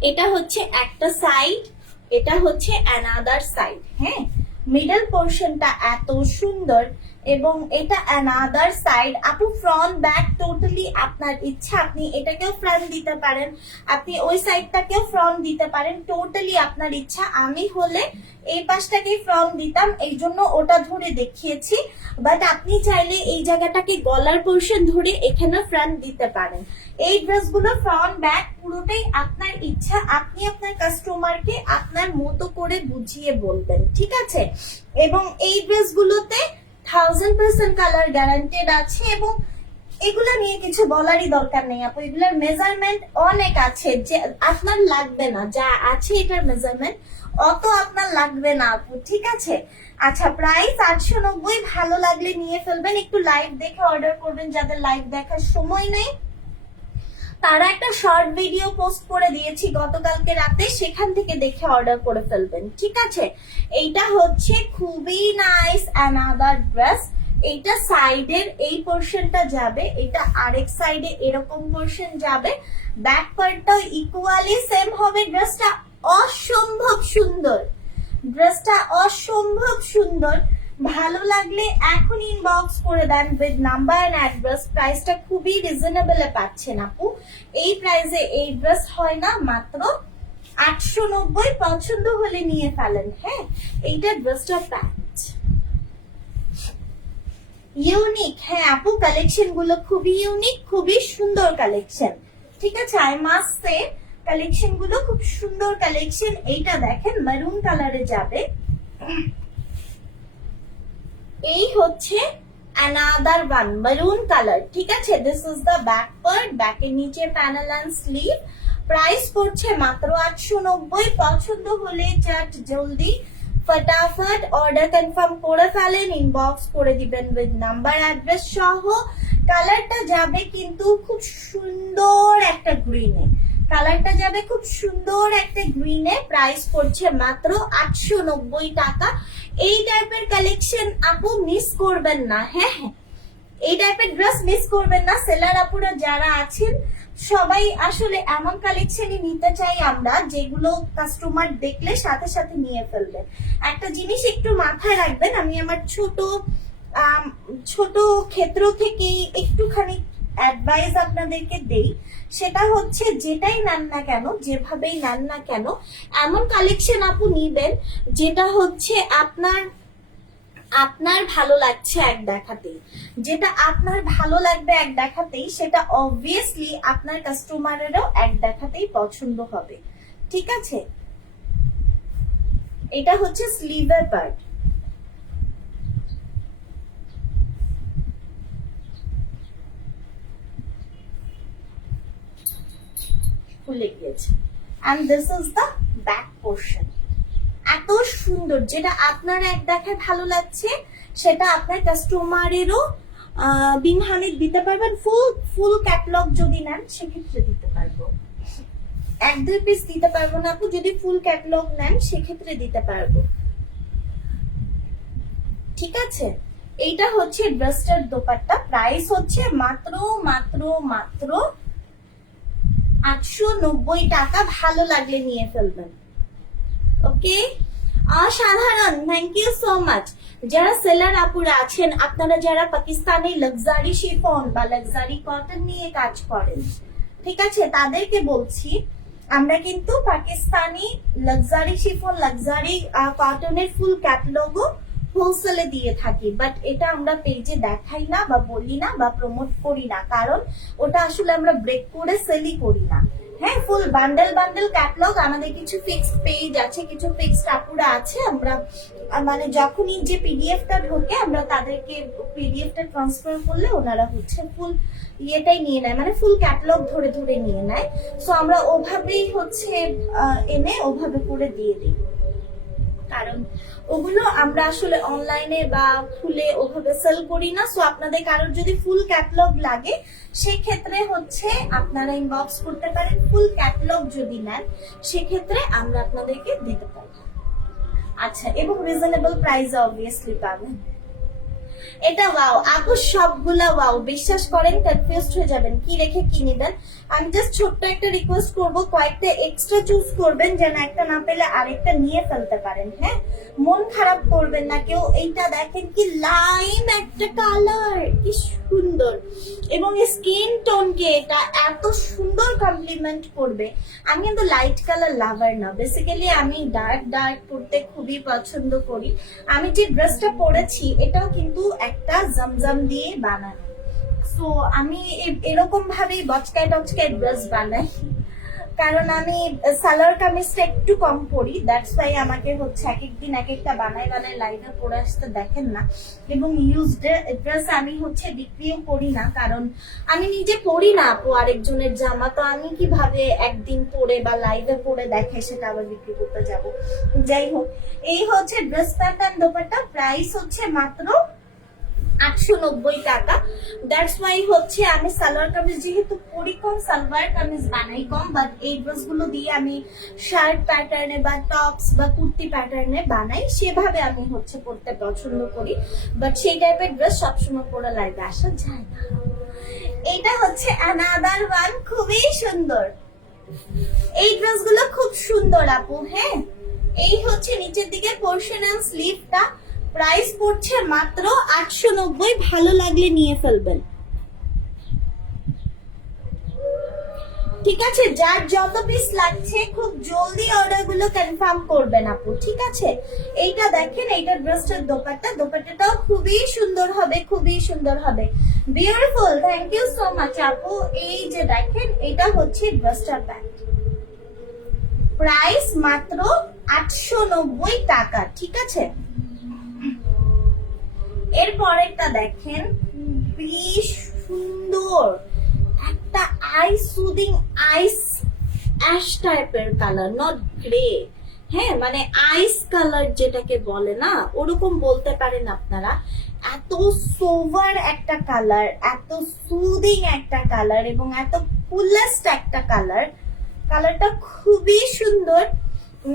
এটা হচ্ছে একটা সাইড, এটা হচ্ছে অ্যানাদার সাইড। হ্যাঁ, মিডল পোর্শনটা এত সুন্দর এবং এটা অ্যানাদার সাইড। আপু ফ্রন্ট ব্যাক টোটালি আপনার ইচ্ছা, আপনি এটাকেও ফ্রন্ট দিতে পারেন, আপনি ওই সাইডটাকেও ফ্রন্ট দিতে পারেন, টোটালি আপনার ইচ্ছা। আমি হলে এই পাশটাকে ফ্রন্ট দিতাম, এই জন্য ওটা ধরে দেখিয়েছি, বাট আপনি চাইলে এই জায়গাটাকে গলার পোর্শন ধরে এখানে ফ্রন্ট দিতে পারেন। এই ড্রেসগুলো ফ্রন্ট ব্যাক পুরোটাই আপনার ইচ্ছা, আপনি আপনার কাস্টমারকে আপনার মতো করে বুঝিয়ে বলবেন, ঠিক আছে? এবং এই ড্রেসগুলোতে 1000% কালার গ্যারান্টেড আছে এবং এগুলা নিয়ে কিছু বলারই দরকার নেই আপু, এগুলার মেজারমেন্ট অনেক আছে, যে আপনার লাগবে না, যা আছে এটার মেজারমেন্ট অত আপনার লাগবে না আপু, ঠিক আছে? আচ্ছা, প্রাইস 890, ভালো লাগলে নিয়ে ফেলবেন। একটু লাইভ দেখে অর্ডার করবেন, যাদের লাইভ দেখার সময় নেই তারা একটা শর্ট ভিডিও পোস্ট করে দিয়েছি গতকালকে রাতে, সেখান থেকে দেখে অর্ডার করে ফেলবেন, ঠিক আছে? এইটা হচ্ছে খুবই নাইস অ্যানাদার ড্রেস। এইটা সাইডের এই পোর্শনটা যাবে, এটা আরেক সাইডে এরকম পোর্শন যাবে, ব্যাক পার্টটাও ইকুয়ালি সেম হবে। ড্রেসটা অসম্ভব সুন্দর, ড্রেসটা অসম্ভব সুন্দর। ভালো লাগলে এখন ইনবক্স করে দেন উইথ নাম্বার এন্ড অ্যাড্রেস। প্রাইসটা খুবই রিজনেবল পাচ্ছেন আপু, এই প্রাইসে এই ড্রেস হয় না, মাত্র 890। পছন্দ হলে নিয়ে ফেলেন। হ্যাঁ, এইটা ড্রেসটা প্যান্ট ইউনিক। হ্যাঁ আপু, কালেকশন গুলো খুবই ইউনিক, খুবই সুন্দর কালেকশন, ঠিক আছে? আই মাস্ট সে কালেকশন গুলো খুব সুন্দর কালেকশন। এইটা দেখেন মেরুন কালারে যাবে, এই হচ্ছে অ্যানাদার ওয়ান মেরুন কালার, ঠিক আছে? This is the back part, ব্যাকের নিচে প্যানেল এন্ড স্লিভ। প্রাইস পড়ছে মাত্র 890। পছন্দ হলে চাট জলদি ফটাফট অর্ডার কনফার্ম করে ফেলেন, ইনবক্স করে দিবেন উইথ নাম্বার অ্যাড্রেস সহ। কালারটা যাবে কিন্তু খুব সুন্দর একটা গ্রিনে, কালারটা যাবে খুব সুন্দর একটা গ্রিনে। প্রাইস পড়ছে মাত্র 890 টাকা। এই টাইপের কালেকশন আপু মিস করবেন না। হ্যাঁ হ্যাঁ, এই টাইপের ড্রেস মিস করবেন না। সেলার আপুরা যারা আছেন সবাই আসলে এমন কালেকশনই নিতে চাই আমরা, যেগুলো কাস্টমার দেখলে সাথে সাথে নিয়ে ফেলবে। একটা জিনিস একটু মাথায় রাখবেন, আমি আমার ছোট ক্ষেত্র থেকে একটুখানি অ্যাডভাইস আপনাদেরকে দেই, সেটা হচ্ছে যেটাই নেন না কেন, যেভাবেই নেন না কেন, এমন কালেকশন আপু নিবেন যেটা হচ্ছে আপনার ভালো লাগছে এক দেখাতেই, যেটা আপনার ভালো লাগবে এক দেখাতেই, সেটা অবভিয়াসলি আপনার কাস্টমারেরও এক দেখাতেই পছন্দ হবে, ঠিক আছে? এটা হচ্ছে স্লিভের পার্ট, খুলে গিয়েছে, and this is the back portion। এত সুন্দর, যেটা আপনার এক দেখায় ভালো লাগছে সেটা আপনার কাস্টমারেরও দিনহানিক দিতে পারবেন। ফুল ক্যাটালগ যদি নেন সেক্ষেত্রে দিতে পারবো, 1-2 পিস দিতে পারবো না আপু। যদি ফুল ক্যাটালগ নেন সেক্ষেত্রে দিতে পারবো, ঠিক আছে? এইটা হচ্ছে ড্রেসটার দোপাট্টা। প্রাইস হচ্ছে মাত্র 890 টাকা। ভালো লাগলে নিয়ে ফেলবেন, ওকে? অসাধারণ, থ্যাংক ইউ সো মাচ। যারা সেলার আপুরা আছেন, আপনারা যারা পাকিস্তানি লাক্সারি শিফন বা লাক্সারি কটন নিয়ে কাজ করেন, ঠিক আছে, তাদেরকে বলছি আমরা কিন্তু পাকিস্তানি লাক্সারি শিফন, লাক্সারি কটনের ফুল ক্যাটালগও হোলসেলে দিয়ে থাকি, বাট এটা আমরা পেজে দেখাই না বা বলি না বা প্রমোট করি না, কারণ ওটা আসলে আমরা ব্রেক করে সেলই করি না। হ্যাঁ, ফুল বান্ডেল বান্ডেল ক্যাটালগ। আমাদের কিছু ফিক্সড পেজ আছে, কিছু ফিক্সড আপুরা আছে, আমরা মানে যখনই যে পিডিএফটা ঢোকে আমরা তাদেরকে পিডিএফটা ট্রান্সফার করলে ওনারা হচ্ছে ফুল ইয়েটাই নিয়ে নেয়, মানে ফুল ক্যাটালগ ধরে ধরে নিয়ে নেয়। সো আমরা ওভাবেই হচ্ছে এনে ওভাবে করে দিয়ে দিই, কারণ ওগুলো আমরা আসলে অনলাইনে বা খুলে ওভাবে সেল করি না। সো আপনাদের কারোর যদি ফুল ক্যাটালগ লাগে সেক্ষেত্রে হচ্ছে আপনারা ইনবক্স করতে পারেন। ফুল ক্যাটালগ যদি নেন সেক্ষেত্রে আমরা আপনাদেরকে দিতে পারি। আচ্ছা, এবং রিজনেবল প্রাইসে অবভিয়াসলি পাবেন। এটা ওয়াও আপু, সবগুলা ওয়াও, বিশ্বাস করেন কনফিউজড হয়ে যাবেন কি রেখে কি নেবেন। আমি জাস্ট ছোট্ট একটা রিকোয়েস্ট করব, কয়েকটা এক্সট্রা চুজ করবেন যেন একটা না পেলে আরেকটা নিয়ে ফেলতে পারেন। হ্যাঁ, মন খারাপ করবেন না কেউ। এইটা দেখেন কি লাইম একটা কালার, কি সুন্দর, এবং স্কিন টোনকে এটা এত সুন্দর কমপ্লিমেন্ট করবে। আমি কিন্তু লাইট কালার লাভার না, বেসিক্যালি আমি ডার্ক ডার্ক পরতে খুবই পছন্দ করি। আমি যে ড্রেসটা পরেছি এটাও কিন্তু একটা জমজম দিয়ে বানানো। সো আমি এরকম ভাবেই বচকায় টচকায় ড্রেস বানাই, কারণ আমি সালোয়ার কামিজটা একটু কম পরি। দ্যাটস ওয়াই আমাকে হচ্ছে এক একদিন এক একটা বানাই বানাই লাইভে পরে আসতে দেখেন না। এবং ইউজড ড্রেস আমি হচ্ছে বিক্রিও করি না, কারণ আমি নিজে পরি না আপু আরেকজনের জামা, তো আমি কিভাবে একদিন পরে বা লাইভে পরে দেখে সেটা আবার বিক্রি করতে যাব। যাই হোক, এই হচ্ছে ড্রেস প্যাটার্ন দোপাট্টা, প্রাইস হচ্ছে মাত্র 890 টাকা। দ্যাটস ওয়াই হচ্ছে আমি সালোয়ার কামিজ যেহেতু পরি কম, সালোয়ার কামিজ বানাই কম, বাট এই ড্রেস গুলো দিয়ে আমি শার্ট প্যাটার্নে বা টপস বা কুর্তি প্যাটার্নে বানাই, সেভাবে আমি হচ্ছে পরতে পছন্দ করি। বাট সেই টাইপের ড্রেস সবসময় পরে লাইভে আসা যায় না। এটা হচ্ছে অ্যানাদার ওয়ান, খুবই সুন্দর। এই ড্রেস গুলো খুব সুন্দর আপু। হ্যাঁ, এই হচ্ছে নিচের দিকে পোর্শন এন্ড স্লিভটা, প্রাইস পড়ছে মাত্র 890। ভালো লাগলে নিয়ে ফেলবেন, ঠিক আছে? যার যত পিস লাগছে খুব জলদি অর্ডার গুলো কনফার্ম করবেন আপু, ঠিক আছে? এইটা দেখেন, এইটা ড্রেসটার দোপাট্টা, দোপাট্টাটাও খুবই সুন্দর হবে, খুবই সুন্দর হবে, beautiful. Thank you so much আপু। এই যে দেখেন, এটা হচ্ছে ড্রেসটার প্যান্ট, প্রাইস মাত্র 890 টাকা, ঠিক আছে? এরপরেরটা দেখেন, খুবই সুন্দর একটা আইস সুদিং আইস অ্যাশ টাইপের কালার, নট গ্রে। হ্যাঁ, মানে আইস কালার যেটাকে বলে না, ওরকম বলতে পারেন আপনারা। এত সোভার একটা কালার, এত সুদিং একটা কালার, এবং এত কুলেস্ট একটা কালার। কালারটা খুবই সুন্দর।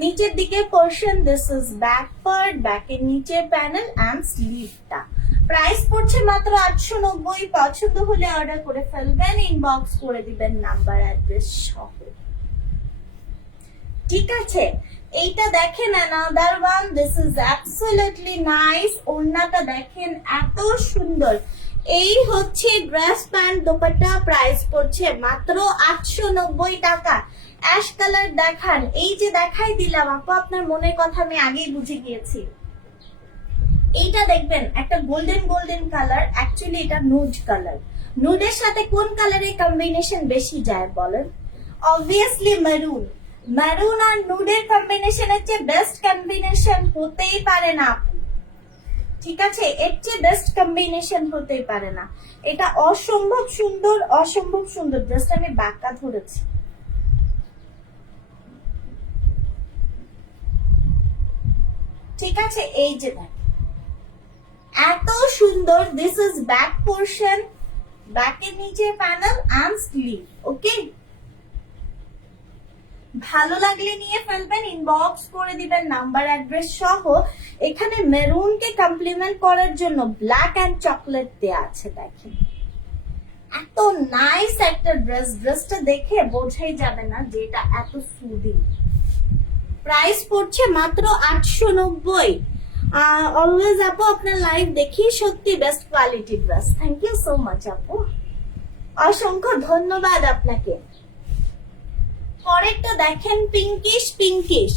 নিচের দিকে portion, this is back part, ব্যাকের নিচের প্যানেল এন্ড স্লিভটা। প্রাইস পড়ছে মাত্র 890। পছন্দ হলে অর্ডার করে ফেলবেন, ইনবক্স করে দিবেন নাম্বার অ্যাড্রেস সহ, ঠিক আছে? এইটা দেখেন another one, this is absolutely nice. ওড়নাটা দেখেন এত সুন্দর। এই হচ্ছে ড্রেস প্যান্ট দোপাট্টা, প্রাইস পড়ছে মাত্র 890 টাকা। অ্যাশ কালার দেখান, এই যে দেখাই দিলাম আপু, আপনার মনের কথা আমি আগেই বুঝে গিয়েছি। এইটা দেখবেন একটা গোল্ডেন গোল্ডেন কালার, অ্যাকচুয়ালি এটা নুড কালার। নুডের সাথে কোন কালারের কম্বিনেশন বেশি যায় বলেন? Obviously maroon. মেরুন আর নুডের কম্বিনেশনের চেয়ে বেস্ট কম্বিনেশন হতেই পারে না, ঠিক আছে? এর চেয়ে বেস্ট কম্বিনেশন হতেই পারে না। এটা অসম্ভব সুন্দর, অসম্ভব সুন্দর। জাস্ট আমি বাঁকা ধরেছি, ঠিক আছে? এই যে দেখ, এত সুন্দর। দিস ইজ ব্যাক পোর্শন, ব্যাকের নিচে প্যানেল এন্ড স্লিভ। ওকে, ভালো লাগলে নিয়ে ফেলবেন, ইনবক্স করে দিবেন নাম্বার অ্যাড্রেস সহ। এখানে মেরুন কে কমপ্লিমেন্ট করার জন্য ব্ল্যাক এন্ড চকলেট দেয়া আছে। দেখেন এত নাইস একটা ড্রেস, ড্রেসটা দেখে বোঝাই যাবে না যে এটা এত সুদিং। প্রাইস পড়ছে মাত্র 890। অলওয়েজ আপু আপনার লাইভ দেখি, সত্যি best quality dress. Thank you so much আপু, অসংখ্য ধন্যবাদ আপনাকে। পরেরটা দেখেন, পিঙ্কিশ পিঙ্কিশ,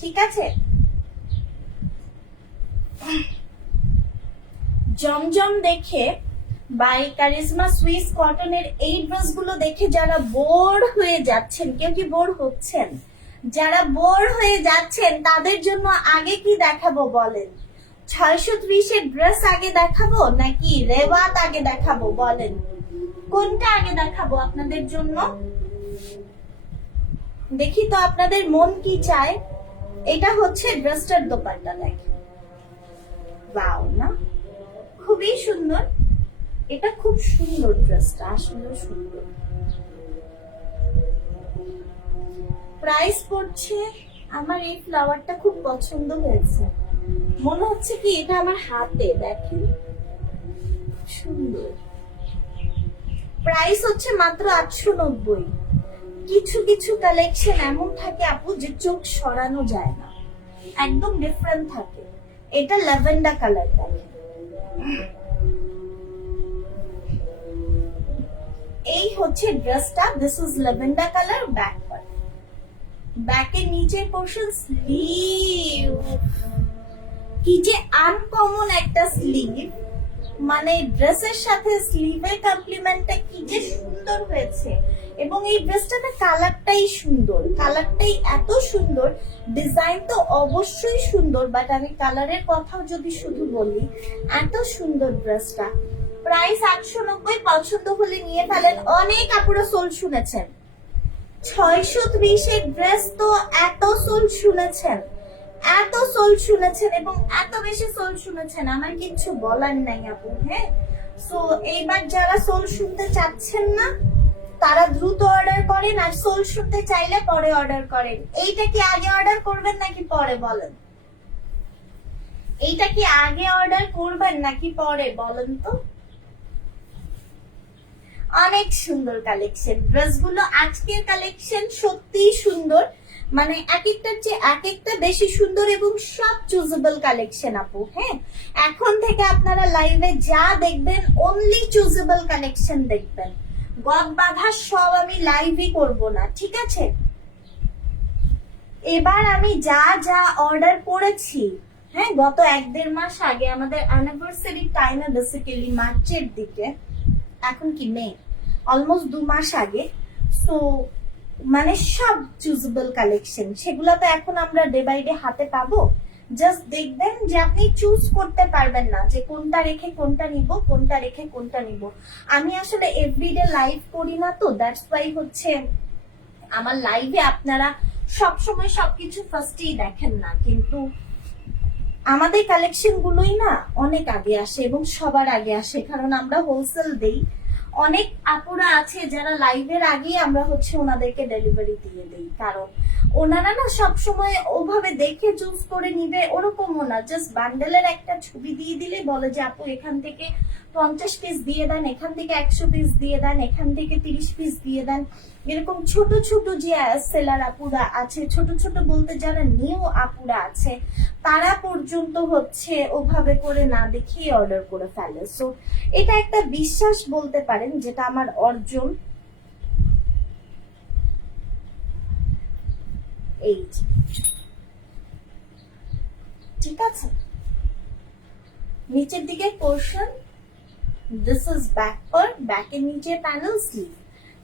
ঠিক আছে? জমজম দেখে বাই কারিজমা সুইস কটনের এই ড্রেসগুলো দেখে যারা বোর হয়ে যাচ্ছেন, কেউ কি বোর হচ্ছেন? যারা বোর হয়ে যাচ্ছেন তাদের জন্য আগে কি দেখাবো বলেন? 630 এর ড্রেস আগে দেখাবো নাকি রেওয়াত আগে দেখাবো বলেন? কোনটা আগে দেখাবো আপনাদের জন্য? দেখি তো আপনাদের মন কি চায়। এটা হচ্ছে ড্রেসটার দোপাট্টা, দেখেন ওয়াও না, খুবই সুন্দর। এটা খুব সুন্দর, ড্রেসটা আসলে সুন্দর। প্রাইস পড়ছে, আমার এই ফ্লাওয়ারটা খুব পছন্দ হয়েছে, মনে হচ্ছে কি এটা আমার হাতে, দেখেন সুন্দর। প্রাইস হচ্ছে মাত্র 890। কিছু কিছু কালেকশন এমন থাকে আপু যে চোখ সরানো যায় না, একদম ডিফারেন্ট থাকে। এটা ল্যাভেন্ডার কালার, দেখেন এই হচ্ছে ড্রেসটা। This is lavender colour. Back part, ব্যাকের নিচের পোর্শন, স্লিভ, কি যে আনকমন একটা স্লিভ, মানে ড্রেসের সাথে স্লিভের কমপ্লিমেন্টটা কি যে সুন্দর হয়েছে। এবং এই ড্রেসটা না কালারটাই সুন্দর, কালারটাই এত সুন্দর। ডিজাইন তো অবশ্যই সুন্দর, বাট আমি কালারের কথাও যদি শুধু বলি, এত সুন্দর ড্রেসটা। প্রাইস 890। পছন্দ হলে নিয়ে ফেলেন। অনেক আপুরা সোল শুনেছেন, 630 এর ড্রেস তো এত সোল শুনেছেন, এত সোল শুনেছেন এবং এত বেশি সোল শুনেছেন, আমার কিছু বলার নাই আপু। হ্যাঁ, সো এইবার যারা সোল শুনতে চাচ্ছেন না তারা দ্রুত অর্ডার করেন, আর সোল শুনতে চাইলে পরে অর্ডার করেন। এইটা কি আগে অর্ডার করবেন নাকি পরে বলেন? এইটা কি আগে অর্ডার করবেন নাকি পরে বলেন তো? অনেক সুন্দর কালেকশন ড্রেসগুলো, আজকের কালেকশন সত্যি সুন্দর, মানে এক একটার চেয়ে এক একটা বেশি সুন্দর এবং সব চুজেবল কালেকশন আপু। হ্যাঁ, এখন থেকে আপনারা লাইভে যা দেখবেন অনলি চুজেবল কালেকশন দেখবেন, গদ বাঁধা সব আমি লাইভই করব না, ঠিক আছে? এবার আমি যা যা অর্ডার করেছি, হ্যাঁ গত 1-1.5 মাস আগে আমাদের অ্যানিভার্সারি টাইমে, বেসিক্যালি মার্চের দিকে, এখন কি মে, অলমোস্ট 2 মাস আগে। সো মানে সব চুজেবল কালেকশন, সেগুলো তো এখন আমরা ডে বাই ডে হাতে পাবো। জাস্ট দেখবেন যে আপনি চুজ করতে পারবেন না যে কোনটা রেখে কোনটা নিব, কোনটা রেখে কোনটা নিব। আমি আসলে এভরিডে লাইভ করি না, তো দ্যাটস ওয়াই হচ্ছে আমার লাইভে আপনারা সবসময় সবকিছু ফার্স্টেই দেখেন না, কিন্তু আমাদের কালেকশন গুলোই না অনেক আগে আসে এবং সবার আগে আসে, কারণ আমরা হোলসেল দেই। অনেক আপুরা আছে যারা লাইভের আগে আমরা হচ্ছে ওনাদেরকে ডেলিভারি দিয়ে দেই, কারণ ওনারা না সবসময় ওভাবে দেখে চুজ করে নিবে ওরকমও না। জাস্ট বান্ডেলের একটা ছবি দিয়ে দিলে বলে যে আপু এখান থেকে 50 পিস দিয়ে দেন, এখান থেকে 100 পিস দিয়ে দেন, এখান থেকে 30 পিস দিয়ে দেন। এরকম ছোট ছোট যে সেলার আপুরা আছে, ছোট ছোট বলতে যারা নিউ আপুরা আছে, তারা পর্যন্ত হচ্ছে ওভাবে করে না দেখিয়ে অর্ডার করে ফেলে। সো এটা একটা বিশ্বাস বলতে পারেন, যেটা আমার অর্জন। এই ঠিক আছে, নিচের দিকে portion, this is back part, ব্যাকের নিচে প্যানেল, স্লিভ।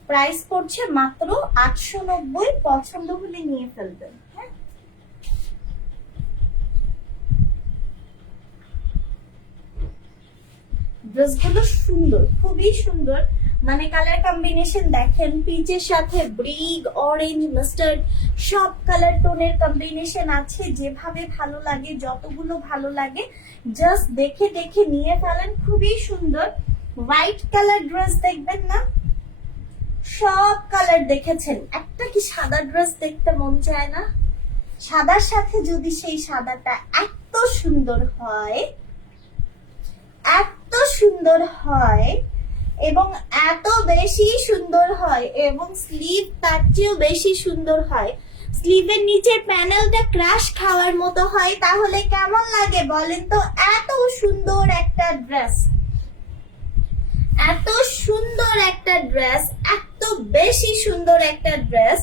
প্রাইস পড়ছে মাত্র 890। পছন্দ হলে নিয়ে ফেলবেন। হ্যাঁ, ড্রেসগুলো সুন্দর, খুবই সুন্দর, মানে কালার কম্বিনেশন দেখেন, পিচের সাথে ব্রিগ, অরেঞ্জ, মাস্টার্ড, সব কালার টোনের কম্বিনেশন আছে। যেভাবে ভালো লাগে, যতগুলো ভালো লাগে জাস্ট দেখে দেখে নিয়ে ফেলেন, খুবই সুন্দর। হোয়াইট কালার ড্রেস দেখবেন না, সব কালার দেখেছেন, একটা কি সাদা ড্রেস দেখতে মন চায় না? সাদার সাথে যদি সেই সাদাটা এত সুন্দর হয়, এত সুন্দর হয় এবং এত বেশি সুন্দর হয়, এবং স্লিভ তার চেয়েও বেশি সুন্দর হয়, স্লিভের নিচের প্যানেলটা ক্রাশ খাওয়ার মতো হয়, তাহলে কেমন লাগে বলেন তো? এত সুন্দর একটা ড্রেস, এত সুন্দর একটা ড্রেস, এত বেশি সুন্দর একটা ড্রেস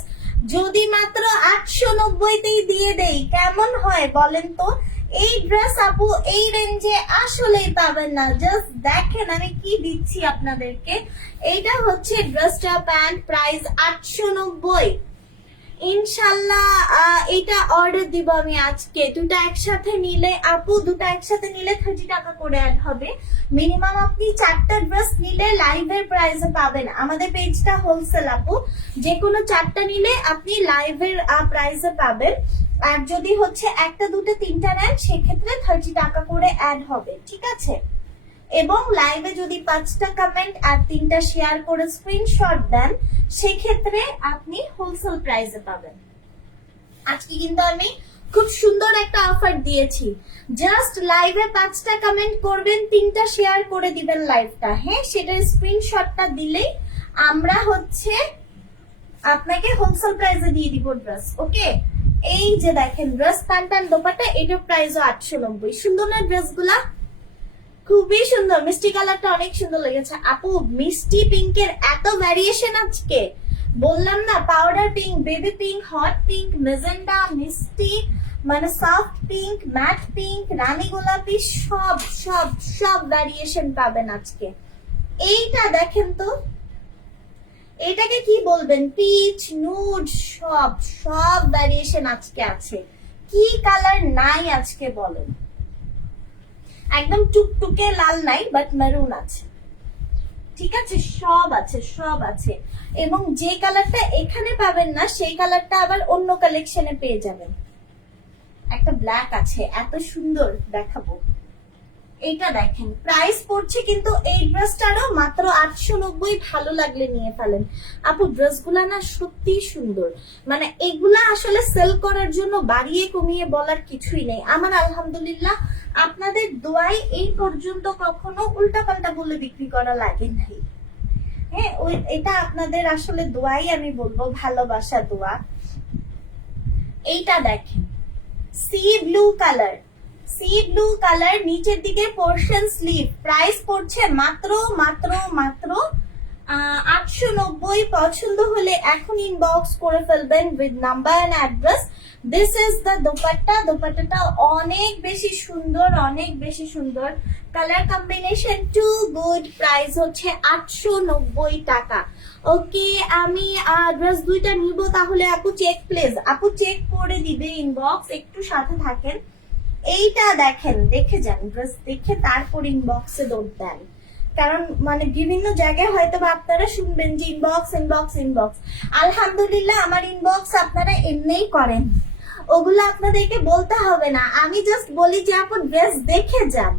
যদি মাত্র 890তেই দিয়ে দেই, কেমন হয় বলেন তো? এই ড্রেস আপু এই রেঞ্জে আসলেই পাবেন না। জাস্ট দেখেন আমি কি দিচ্ছি আপনাদেরকে। এইটা হচ্ছে ড্রেসটা, প্যান্ট প্রাইস 890। ইনশাল্লাহ এটা অর্ডার দিব আমি আজকে। দুটো একসাথে নিলে আপু, দুটো একসাথে নিলে 30 টাকা করে অ্যাড হবে। মিনিমাম আপনি 4টা ড্রেস নিলে লাইভের প্রাইসে পাবেন। আমাদের পেজটা হোলসেল আপু, যে কোনো 4টা নিলে আপনি লাইভের প্রাইসে পাবেন। আর যদি হচ্ছে 1টা 2টা 3টা নেন সেক্ষেত্রে 30 টাকা করে অ্যাড হবে, ঠিক আছে। এবং লাইভে যদি 5টা কমেন্ট আর 3টা শেয়ার করে স্ক্রিনশট দেন সেক্ষেত্রে আপনি হোলসেল প্রাইসে পাবেন। আজকে কিন্তু আমি খুব সুন্দর একটা অফার দিয়েছি। জাস্ট লাইভে 5টা কমেন্ট করবেন, 3টা শেয়ার করে দিবেন লাইভটা, হ্যাঁ, সেটার স্ক্রিনশটটা দিলেই আমরা হচ্ছে আপনাকে হোলসেল প্রাইসে দিয়ে দিব ড্রেস। ওকে, এই যে দেখেন ড্রেস, প্যান্ট আর দোপাট্টা, এটার প্রাইসও 890। সুন্দর না ড্রেসগুলা? খুবই সুন্দর। মিষ্টি কালারটা অনেক সুন্দর লেগেছে আপু। মিষ্টি পিঙ্কের এত ভ্যারিয়েশন আজকে, বললাম না, powder pink, baby pink, hot pink, magenta, মিষ্টি, মানে সফট পিঙ্ক, ম্যাট পিঙ্ক, রানী গোলাপি, সব সব সব ভ্যারিয়েশন পাবেন আজকে। এইটা দেখেন তো, এটাকে কি বলবেন, পিচ, নুড, সব সব ভ্যারিয়েশন আজকে আছে। কি কালার নাই আজকে বলেন? একদম টুকটুকে লাল নাই, বাট মেরুন আছে, ঠিক আছে, সব আছে সব আছে। এবং যে কালারটা এখানে পাবেন না সেই কালারটা আবার অন্য কালেকশনে পেয়ে যাবেন। একটা ব্ল্যাক আছে, এত সুন্দর দেখাবো। এটা দেখেন প্রাইস পড়ছে কিন্তু এই ড্রেসটারও মাত্র 890। ভালো লাগলে নিয়ে ফেলেন আপু। ড্রেসগুলা না সত্যি সুন্দর, মানে এগুলা আসলে সেল করার জন্য বাড়িয়ে কমিয়ে বলার কিছুই নেই। আমার আলহামদুলিল্লাহ আপনাদের দোয়াই এই পর্যন্ত কখনো উল্টাপাল্টা বলে বিক্রি করা লাগে নাই। হ্যাঁ, এটা আপনাদের আসলে দোয়াই, আমি বলবো ভালোবাসা দোয়া। এইটা দেখেন C blue colour, C blue colour, নিচের দিকে পোর্শন স্লিভ, প্রাইস পড়ছে মাত্র মাত্র মাত্র 890। পছন্দ হলে এখন ইনবক্স করে ফেলবেন with number and address. This is the dupatta. দোপাট্টাটা অনেক বেশি সুন্দর, অনেক বেশি সুন্দর। Colour combination too good. Price হচ্ছে 890 টাকা। ওকে, আমি ড্রেস দুইটা নিব তাহলে আপু চেক প্লিজ। আপু চেক করে দিবে ইনবক্স, একটু সাথে থাকেন। এইটা দেখেন, দেখে যান, ড্রেস দেখে তারপর ইনবক্সে দৌড় দেন। কারণ মানে বিভিন্ন জায়গায় হয়তো বা আপনারা শুনবেন যে ইনবক্স ইনবক্স ইনবক্স। আলহামদুলিল্লাহ আমার ইনবক্স আপনারা এমনিই করেন, ওগুলো আপনাদেরকে বলতে হবে না। আমি জাস্ট বলি যে আপু ড্রেস দেখে যান,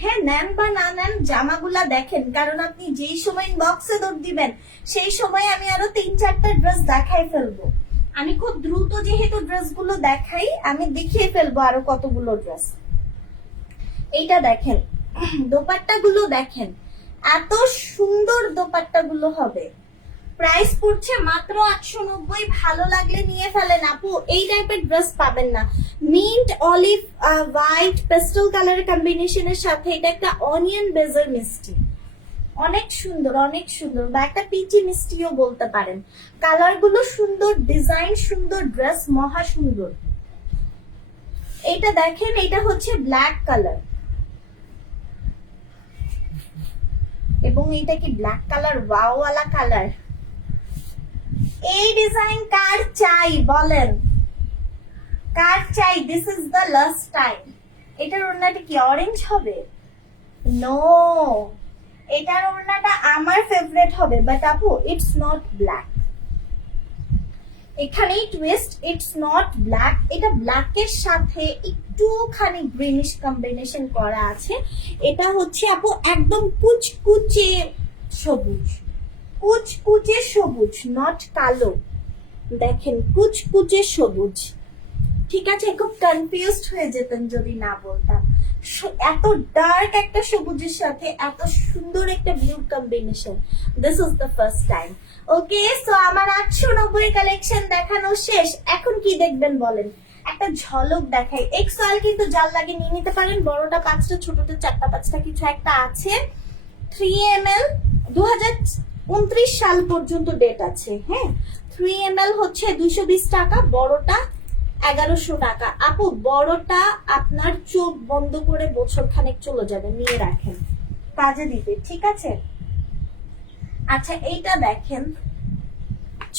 হ্যাঁ, নেন বা না নেন জামাগুলা দেখেন। কারণ আপনি যেই সময় ইনবক্সে দৌড় দিবেন সেই সময় আমি আরো 3-4টা ড্রেস দেখাই ফেলবো। আমি খুব দ্রুত যেহেতু ড্রেসগুলো দেখাই, আমি দেখিয়ে ফেলবো আরো কতগুলো ড্রেস। এইটা দেখেন, দোপাট্টা গুলো দেখেন, এত সুন্দর দোপাট্টা গুলো হবে। প্রাইস পড়ছে মাত্র 890। ভালো লাগলে নিয়ে ফেলেন আপু। এই টাইপের ড্রেস পাবেন না। Mint, olive, white, pastel colour কম্বিনেশনের সাথে এটা একটা অনিয়ন বেজের মিষ্টি, অনেক সুন্দর, অনেক সুন্দর, বা একটা পিচি মিষ্টিও বলতে পারেন। কালার গুলো সুন্দর, ডিজাইন সুন্দর, ড্রেস মহা সুন্দর। এইটা দেখেন, এটা হচ্ছে ব্ল্যাক কালার, এবং এটা কি ব্ল্যাক কালার, ওয়াও ওয়ালা কালার। এই ডিজাইন কার চাই বলেন, কার চাই? This is the last time. এটার ওড়নাটা কি অরেঞ্জ হবে? নো, এটার ওড়নাটা আমার ফেভারিট হবে, বাট আপু ইটস নট ব্ল্যাক। এখানেই টুইস্ট, ইটস নট ব্ল্যাক। এটা ব্ল্যাকের সাথে একটুখানি গ্রিনিশ কম্বিনেশন করা আছে। এটা হচ্ছে আপু একদম কুচকুচে সবুজ, কুচকুচে সবুজ, নট কালো। দেখেন কুচকুচে সবুজ, ঠিক আছে। খুব কনফিউজড হয়ে যেতেন যদি না বলতাম। এত ডার্ক একটা সবুজের সাথে এত সুন্দর একটা blue combination, this is the first time. Okay, so আমার 890 কালেকশন দেখানো শেষ। এখন কি দেখবেন বলেন? একটা ঝলক দেখাই। এক্সএল কিন্তু জাল লাগে নিয়ে নিতে পারেন। বড়টা 5টা, ছোটটা 4টা 5টা কিছু একটা আছে। 3 ml 2029 সাল পর্যন্ত ডেট আছে। হ্যাঁ, 3 ml হচ্ছে 220 টাকা, বড়টা 1100 টাকা। আপু বড়টা আপনার চোখ বন্ধ করে বছর খানেক চলে যাবে, নিয়ে রাখেন কাজে দিতে, ঠিক আছে? আচ্ছা এইটা দেখেন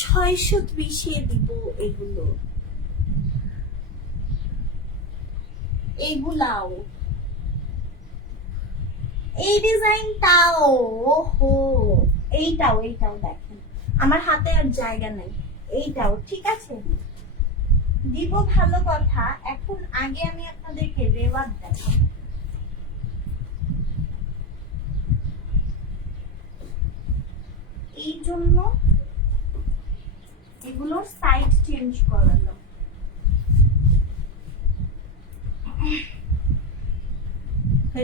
630 দিব। এগুলো এগুলাও এই ডিজাইনটাও, ওহো এইটাও দেখেন, আমার হাতে আর জায়গা নাই। এইটাও ঠিক আছে, দিব, ভালো কথা। এখন আগে আমি আপনাদেরকে রেওয়াত দেখাবো। এই জন্য এগুলোর সাইড চেঞ্জ করালাম।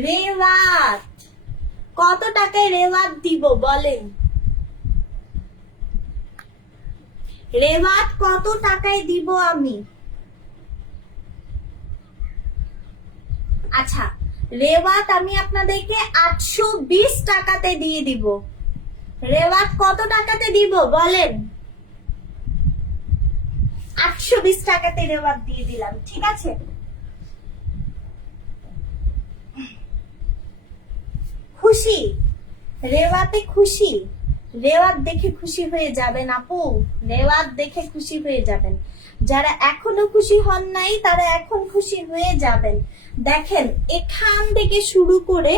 রেওয়াত কত টাকায় রেওয়াত দিব বলেন? রেওয়াত কত টাকায় দিব আমি? আচ্ছা রেওয়াত আমি আপনাদেরকে 820 টাকাতে দিয়ে দিব। রেওয়াত কত টাকাতে দিব বলেন? 820 টাকাতে রেওয়াত দিয়ে দিলাম, ঠিক আছে? খুশি? রেওয়াতে খুশি? রেওয়াত দেখে খুশি হয়ে যাবেন আপু, রেওয়াত দেখে খুশি হয়ে যাবেন। যারা এখনো খুশি হন নাই তারা এখন খুশি হয়ে যাবেন। দেখেন এখান থেকে শুরু করে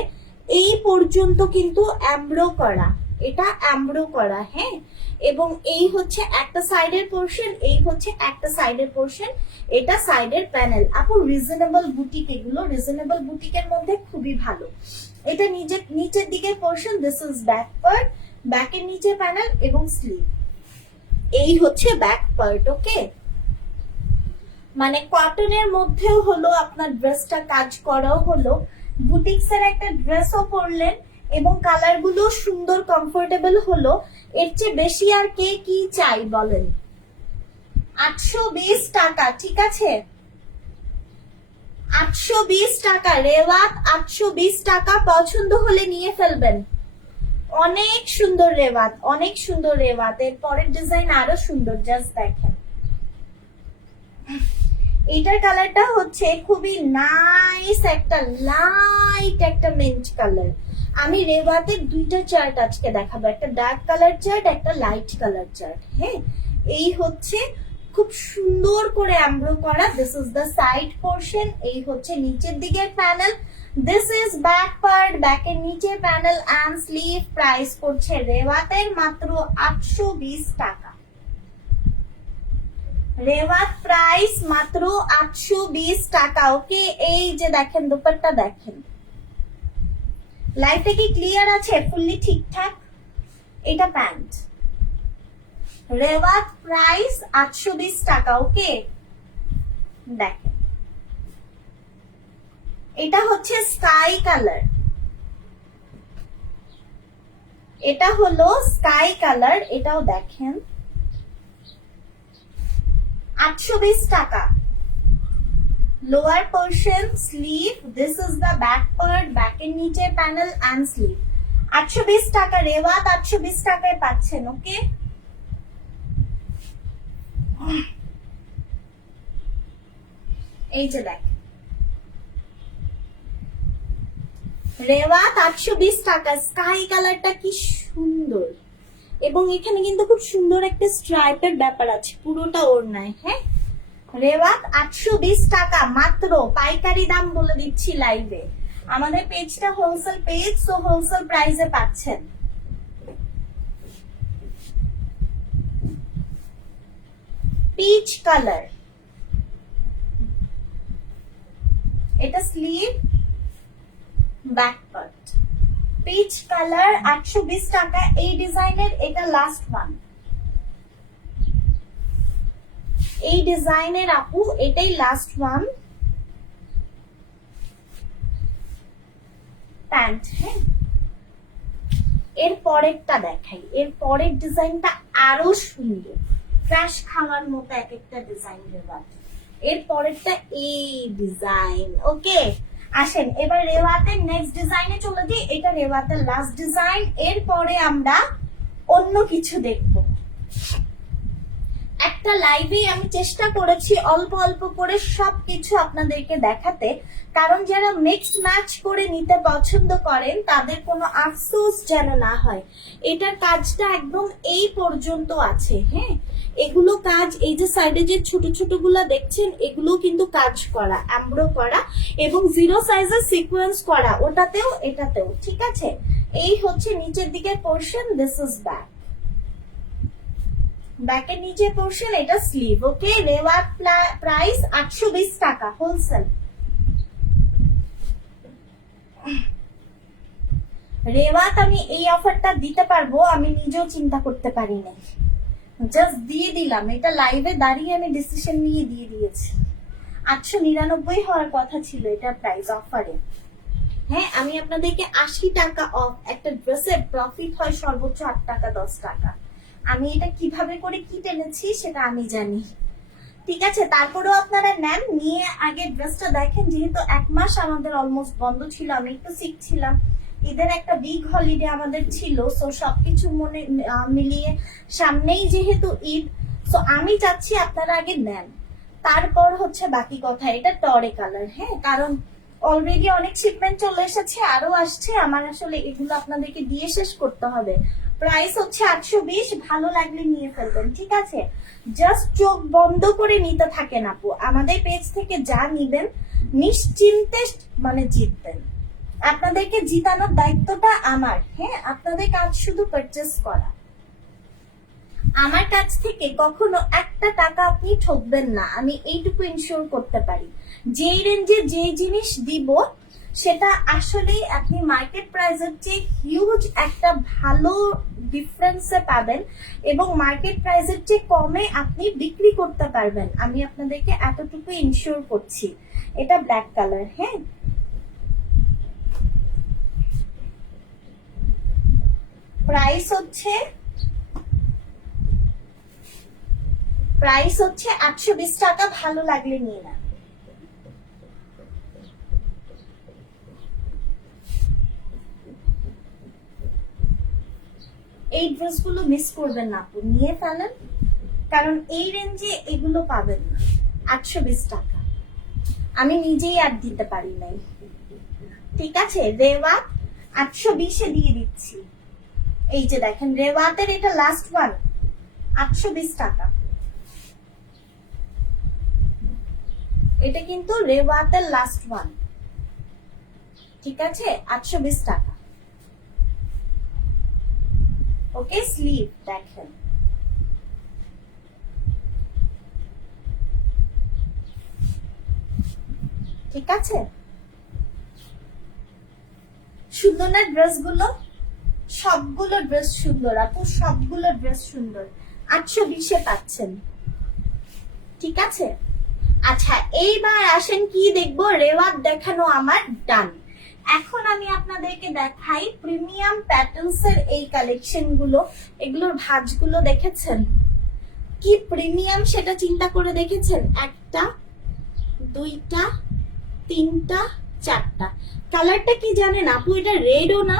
এই পর্যন্ত কিন্তু অ্যামব্রো করা, এটা অ্যামব্রো করা, হ্যাঁ। এবং এই হচ্ছে একটা সাইডের পোর্শন, এই হচ্ছে একটা সাইডের পোর্শন, এটা সাইডের প্যানেল। আপু রিজনেবল বুটিক, এগুলো রিজনেবল বুটিকের মধ্যে খুবই ভালো। এটা নিচের দিকের portion, this is back part, ব্যাকের নিচে প্যানেল এবং স্লিভ। এই হচ্ছে ব্যাক পার্ট, ওকে। মানে কটনের মধ্যেও হলো, আপনার ড্রেসটা কাজ করাও হলো, বুটিক্সের একটা ড্রেসও পরলেন এবং কালার গুলো সুন্দর কমফোর্টেবল হলো। এর চেয়ে বেশি আর কে কি চাই বলেন? 820 টাকা, ঠিক আছে? 820 টাকা রেওয়াত, 820 টাকা। পছন্দ হলে নিয়ে ফেলবেন। অনেক সুন্দর রেওয়াত, অনেক সুন্দর রেওয়াত। এর পরের ডিজাইন আরো সুন্দর, জাস্ট দেখেন। এটার কালারটা হচ্ছে খুবই নাইস, একটা লাইট একটা মিন্ট কালার। আমি রেওয়াতের দুইটা চার্ট আজকে দেখাবো, একটা ডার্ক কালার চার্ট, একটা লাইট কালার চার্ট, হ্যাঁ। এই হচ্ছে খুব সুন্দর করে এমব্রো করা, this is the side portion, এই হচ্ছে নিচের দিকের panel, this is back part, ব্যাকের নিচের প্যানেল এন্ড স্লিভ। প্রাইস পড়ছে রেওয়াতের মাত্র 820 টাকা। রেওয়াত প্রাইস মাত্র 820 টাকা, ওকে। এই যে দেখেন দুপাট্টা দেখেন, লাইফটা কি ক্লিয়ার আছে? ফুললি ঠিকঠাক। এটা প্যান্ট, রেওয়াত প্রাইস 820 টাকা, ওকে। দেখেন এটা হচ্ছে স্কাই কালার, এটা হলো স্কাই কালার, এটাও দেখেন 820 টাকা। Lower portion, sleeve, this is the back part, ব্যাকের নিচে প্যানেল এন্ড স্লিভ। 820 টাকা রেওয়াত, 820 টাকায় পাচ্ছেন, ওকে। এই যে দেখ রেওয়াত 820 টাকা। স্কাই কালারটা কি সুন্দর, এবং এখানে কিন্তু খুব সুন্দর একটা স্ট্রাইপের ব্যাপার আছে পুরোটা ওড়নায়, হ্যাঁ। রেওয়াত 820 টাকা মাত্র। পাইকারি দাম বলে দিচ্ছি লাইভে, আমাদের পেজটা হোলসেল পেজ, সো হোলসেল প্রাইসে পাচ্ছেন। পিচ কালার, এটা sleeve, back part, peach colour 820 টাকা। এই ডিজাইনের এটা লাস্ট ওয়ান, এই ডিজাইনের আপু এটাই লাস্ট ওয়ান। প্যান্ট, হ্যাঁ। এর পরেরটা দেখাই, এর পরের ডিজাইনটা আরো সুন্দর, ক্রাশ খাওয়ার মতো এক একটা ডিজাইন রেওয়াত। এর পরেরটা এই ডিজাইন, ওকে। আসেন এবার রেওয়াতের নেক্সট ডিজাইনে চলে যাই, এটা রেওয়াতের লাস্ট ডিজাইন। এরপরে আমরা অন্য কিছু দেখব। একটা একটা লাইভে আমি চেষ্টা করেছি অল্প অল্প করে সবকিছু আপনাদেরকে দেখাতে, কারণ যারা মিক্স ম্যাচ করে নিতে পছন্দ করেন তাদের কোনো আফসোস যেন না হয়। এটার কাজটা একদম এই পর্যন্ত আছে। হ্যাঁ, এগুলো কাজ, এই যে সাইডে যে ছোট ছোট গুলা দেখছেন এগুলো কিন্তু কাজ করা, এমব্রো করা এবং 0 সাইজের সিকোয়েন্স করা, ওটাতেও এটাতেও। ঠিক আছে, এই হচ্ছে নিচের দিকের পোর্শন, দিস ইজ ব্যাক। ব্যাকের নিচের পোর্শন, এটা স্লিভ। ওকে, রেওয়াত প্রাইস 820 টাকা হোলসেল। রেওয়াত আমি এই অফারটা দিতে পারবো আমি নিজেও চিন্তা করতে পারি না, জাস্ট দিয়ে দিলাম। এটা লাইভে দাঁড়িয়ে আমি ডিসিশন নিয়ে দিয়ে দিয়েছি। 899 হওয়ার কথা ছিল এটা প্রাইস অফারে। হ্যাঁ, আমি আপনাদেরকে 80 টাকা অফ, একটা ড্রেসের প্রফিট হয় সর্বোচ্চ 8 টাকা 10 টাকা। আমি এটা কিভাবে করে কি টেনেছি সেটা আমি জানি। ঠিক আছে, তারপরেও আপনারা নেন, নিয়ে আগে ড্রেসটা দেখেন। যেহেতু 1 মাস আমাদের অলমোস্ট বন্ধ ছিল, আমি একটু শিখছিলাম, ঈদের একটা বিগ হলিডে আমাদের ছিল, সো সবকিছু মনে মিলিয়ে সামনেই যেহেতু ঈদ, সো আমি চাচ্ছি আপনারা আগে নেন, তারপর হচ্ছে বাকি কথা। এটা টরে কালার। হ্যাঁ, কারণ অলরেডি অনেক শিপমেন্ট চলে এসেছে, আরো আসছে, আমার আসলে এগুলো আপনাদেরকে দিয়ে শেষ করতে হবে। প্রাইস হচ্ছে 820, ভালো লাগলে নিয়ে ফেলবেন। ঠিক আছে, জাস্ট চোখ বন্ধ করে নিতে থাকেন আপু, আমাদের পেজ থেকে যা নিবেন নিশ্চিন্তে মানে জিতবেন। আপনাদেরকে জিতানোর দায়িত্বটা আমার। হ্যাঁ, আপনাদের কাজ শুধু পারচেস করা। আমার কাছ থেকে কখনো একটা টাকা আপনি ঠকবেন না, আমি এইটুকু ইনশিওর করতে পারি। যেই রেঞ্জে যে জিনিস দিব সেটা আসলেই আপনি মার্কেট প্রাইসের চেয়ে হিউজ একটা ভালো ডিফারেন্সে পাবেন এবং মার্কেট প্রাইসের চেয়ে কমে আপনি বিক্রি করতে পারবেন। আমি আপনাদেরকে এতটুকু ইনশিওর করছি। এটা ব্ল্যাক কালার। হ্যাঁ, প্রাইস হচ্ছে 820 টাকা, ভালো লাগলে নিয়ে না। এই ড্রেসগুলো মিস করবেন না আপু, নিয়ে ফেলেন, কারণ এই রেঞ্জে এগুলো পাবেন না। 820 টাকা আমি নিজেই আর দিতে পারি নাই। ঠিক আছে, রেওয়াত 820-এ দিয়ে দিচ্ছি। এই যে দেখেন, রেওয়াতের এটা লাস্ট ওয়ান, 820 টাকা। এটা কিন্তু রেওয়াতের লাস্ট ওয়ান। ঠিক আছে, 820 টাকা। ওকে, স্লিভ দেখেন, ঠিক আছে। সুন্দর না ড্রেস গুলো? সবগুলো ড্রেস সুন্দর আপু, সবগুলো ড্রেস সুন্দর। 820-এ পাচ্ছেন। ঠিক আছে, আচ্ছা এইবার আসেন কি দেখবো। রেওয়াত দেখানো আমার ডান। এখন আমি আপনাদেরকে দেখাই প্রিমিয়াম প্যাটার্নস এর এই কালেকশন গুলো। এগুলোর ভাঁজগুলো দেখেছেন কি প্রিমিয়াম সেটা চিন্তা করে দেখেছেন? 1টা 2টা 3টা 4টা। কালারটা কি জানেন আপু? এটা রেডও না,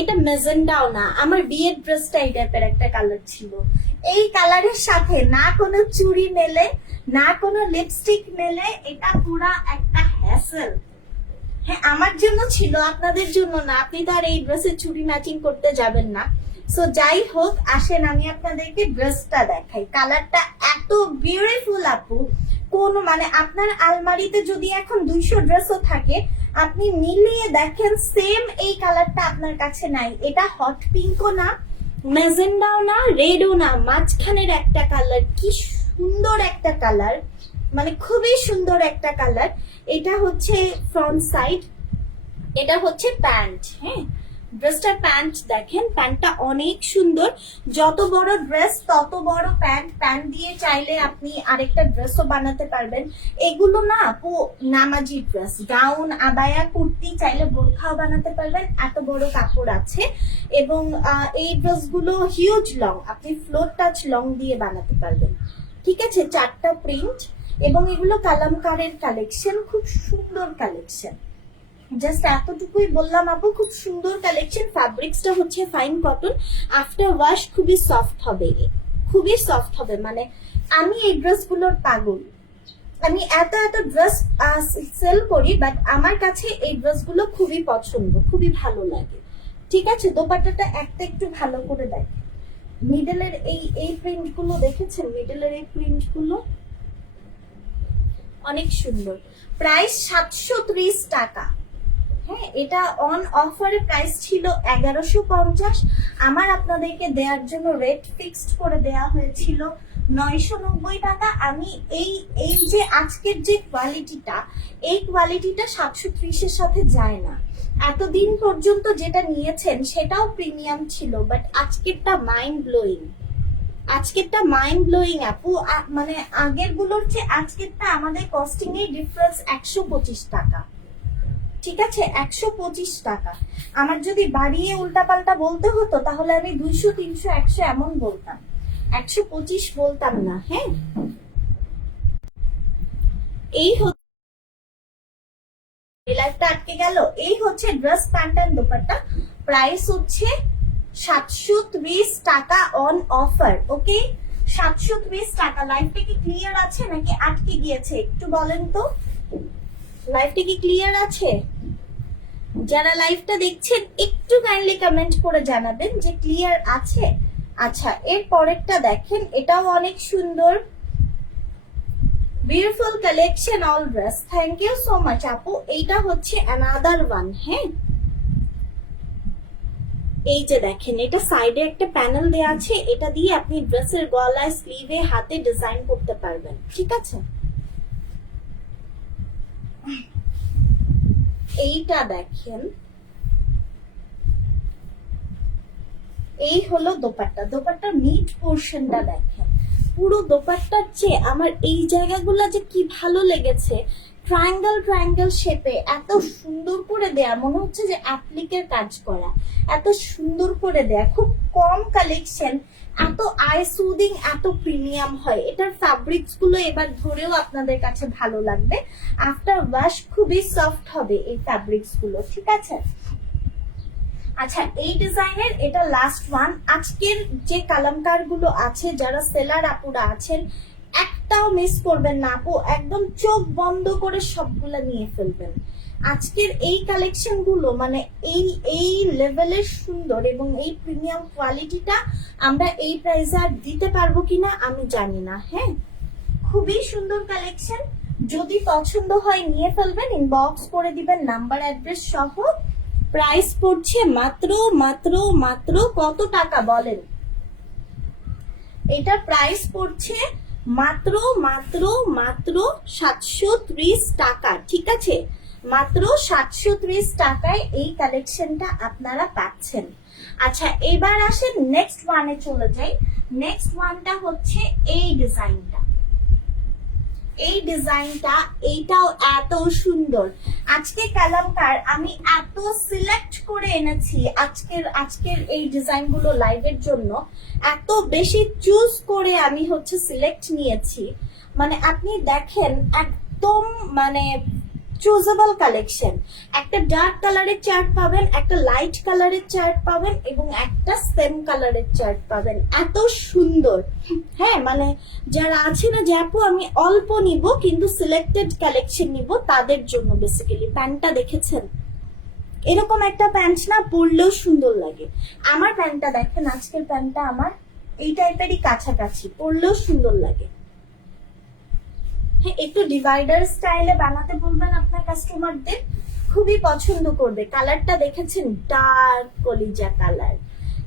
এটা মেজেন্ডাও না, আমার বিয়ের ড্রেসটা এই টাইপের একটা কালার ছিল। এই কালারের সাথে না কোনো চুড়ি মেলে, না কোনো লিপস্টিক মেলে, এটা পুরা একটা হ্যাসেল। হ্যাঁ, আমার জন্য ছিল, আপনাদের জন্য না। আপনি তো আর এই ড্রেসে চুড়ি ম্যাচিং করতে যাবেন না। সো যাই হোক, আসেন আমি আপনাদেরকে ড্রেসটা দেখাই। কালারটা এত বিউটিফুল আপু, কোন মানে আপনার আলমারিতে যদি এখন 200 ড্রেসও থাকে, আপনি মিলিয়ে দেখেন সেম এই কালারটা আপনার কাছে নাই। এটা হট পিঙ্কও না, মেজেন্ডাও না, রেডও না, মাঝখানের একটা কালার। কি সুন্দর একটা কালার, মানে খুবই সুন্দর একটা কালার। এটা হচ্ছে ফ্রন্ট সাইড, এটা হচ্ছে প্যান্ট। হ্যাঁ, ড্রেসটার প্যান্ট দেখেন, প্যান্টটা অনেক সুন্দর। যত বড় ড্রেস তত বড় প্যান্ট। প্যান্ট দিয়ে চাইলে আপনি আরেকটা ড্রেসও বানাতে পারবেন। এগুলো না আপু নামাজি ড্রেস, গাউন, আবায়া, কুর্তি, চাইলে বোরখাও বানাতে পারবেন, এত বড় কাপড় আছে। এবং এই ড্রেসগুলো হিউজ লং, আপনি ফ্লোর টাচ লং দিয়ে বানাতে পারবেন। ঠিক আছে, 4টা প্রিন্ট এবং এগুলো কালামকারের কালেকশন, খুব সুন্দর কালেকশন। জাস্ট এতটুকুই বললাম আপু, খুব সুন্দর কালেকশন। ফ্যাব্রিক্সটা হচ্ছে ফাইন কটন, আফটার ওয়াশ খুবই সফট হবে, খুবই সফট হবে, মানে আমি এই ড্রেসগুলোর পাগল। আমি এত এত ড্রেস সেল করি, বাট আমার কাছে এই ড্রেসগুলো খুবই পছন্দ, খুবই ভালো লাগে। ঠিক আছে, দোপাট্টাটা একটা একটু ভালো করে দেখেন। মিডলের এই এই প্রিন্ট গুলো দেখেছেন? মিডলের এই প্রিন্ট গুলো অনেক সুন্দর। প্রাইস 730 টাকা। হ্যাঁ, এটা অন অফারে প্রাইস ছিল 1150। আমার আপনাদেরকে দেওয়ার জন্য রেট ফিক্সড করে দেওয়া হয়েছিল 990 টাকা। আমি এই এই যে আজকের যে কোয়ালিটিটা, এই কোয়ালিটিটা 730-এর সাথে যায় না। এতদিন পর্যন্ত যেটা নিয়েছেন সেটাও প্রিমিয়াম ছিল, বাট আজকেরটা মাইন্ড ব্লোয়িং। আজকেরটা মাইন্ড ব্লোয়িং আপু। মানে আগের গুলোর চেয়ে আজকেরটা আমাদের কস্টিং এর ডিফারেন্স 125 টাকা। ঠিক আছে, 125 টাকা। আমার যদি বাড়িয়ে উল্টাপাল্টা বলতে হতো তাহলে আমি 200, 300, 100 এমন বলতাম, 125 বলতাম না। হ্যাঁ, এই লাইফটা আটকে গেল। এই হচ্ছে dress, pant and dupatta. Price হচ্ছে 730 টাকা অন অফার। ওকে, 730 টাকা। লাইফটা কি ক্লিয়ার আছে নাকি আটকে গিয়েছে একটু বলেন তো? লাইফটা কি ক্লিয়ার আছে? যারা লাইভটা দেখছেন একটু কাইন্ডলি কমেন্ট করে জানাবেন যে ক্লিয়ার আছে। আচ্ছা, এর পরেরটা দেখেন, এটাও অনেক সুন্দর। Beautiful collection all dress. Thank you so much আপু। এইটা হচ্ছে অ্যানাদার ওয়ান। হ্যাঁ, এই যে দেখেন, এটা সাইডে একটা প্যানেল দেওয়া আছে, এটা দিয়ে আপনি ড্রেসের গলায়, স্লিভে, হাতে ডিজাইন করতে পারবেন। ঠিক আছে, এইটা দেখেন, এই হলো দোপাট্টা। দোপাট্টার মিড পোর্শনটা দেখেন। পুরো দোপাট্টার চেয়ে আমার এই জায়গাগুলো যে কি ভালো লেগেছে। ট্রায়াঙ্গেল ট্রায়াঙ্গেল শেপে এত সুন্দর করে দেয়া, মনে হচ্ছে যে অ্যাপ্লিকের কাজ করা। এত সুন্দর করে দেয়া, খুব কম কালেকশন, এত আই সুদিং, এত প্রিমিয়াম হয়। এটার ফ্যাব্রিক্স গুলো এবার ধরেও আপনাদের কাছে ভালো লাগবে। আফটার ওয়াশ খুবই সফট হবে এই ফ্যাব্রিক্স গুলো। ঠিক আছে, আচ্ছা, এই ডিজাইনের এটা লাস্ট ওয়ান। আজকের যে কালামকার গুলো আছে, যারা সেলার আপুরা আছেন, একটাও মিস করবেন না আপু। একদম চোখ বন্ধ করে সবগুলা নিয়ে ফেলবেন। আজকের এই কালেকশন গুলো মানে এই লেভেলের সুন্দর এবং এই প্রিমিয়াম কোয়ালিটিটা আমরা এই প্রাইসে আর দিতে পারবো কিনা আমি জানি না। হ্যাঁ, খুবই সুন্দর কালেকশন। যদি পছন্দ হয় নিয়ে ফেলবেন, ইনবক্স করে দিবেন নাম্বার অ্যাড্রেস সহ। প্রাইস পড়ছে মাত্র মাত্র মাত্র কত টাকা বলেন? এটা প্রাইস পড়ছে মাত্র মাত্র মাত্র 730 টাকা। ঠিক আছে, মাত্র 730 টাকায় এই কালেকশনটা আপনারা পাচ্ছেন। আচ্ছা, এবার আসেন নেক্সট ওয়ানে চলে যাই। নেক্সট ওয়ানটা হচ্ছে এই ডিজাইনটা। এই ডিজাইনটা, এইটাও এত সুন্দর। আজকে কালামকার আমি এত সিলেক্ট করে এনেছি আজকের এই ডিজাইনগুলো লাইভের জন্য। এত বেশি চুজ করে আমি হচ্ছে সিলেক্ট নিয়েছি, মানে আপনি দেখেন একদম মানে চুজেবল কালেকশন। একটা ডার্ক কালারের চার্ট পাবেন, একটা লাইট কালারের চার্ট পাবেন এবং একটা সেম কালারের চার্ট পাবেন। এত সুন্দর। হ্যাঁ, মানে যারা আছে না যে আপু আমি অল্প নিব কিন্তু সিলেক্টেড কালেকশন নিব, তাদের জন্য বেসিক্যালি। প্যান্টটা দেখেছেন? এরকম একটা প্যান্ট না পরলেও সুন্দর লাগে। আমার প্যান্টটা দেখেন, আজকের প্যান্টটা আমার এই টাইপেরই কাছাকাছি, পরলেও সুন্দর লাগে। হ্যাঁ, একটু ডিভাইডার স্টাইলে বানাতে বলবেন আপনার কাস্টমারদের, খুবই পছন্দ করবে। কালারটা দেখেছেন? ডার্ক কলিজা কালার,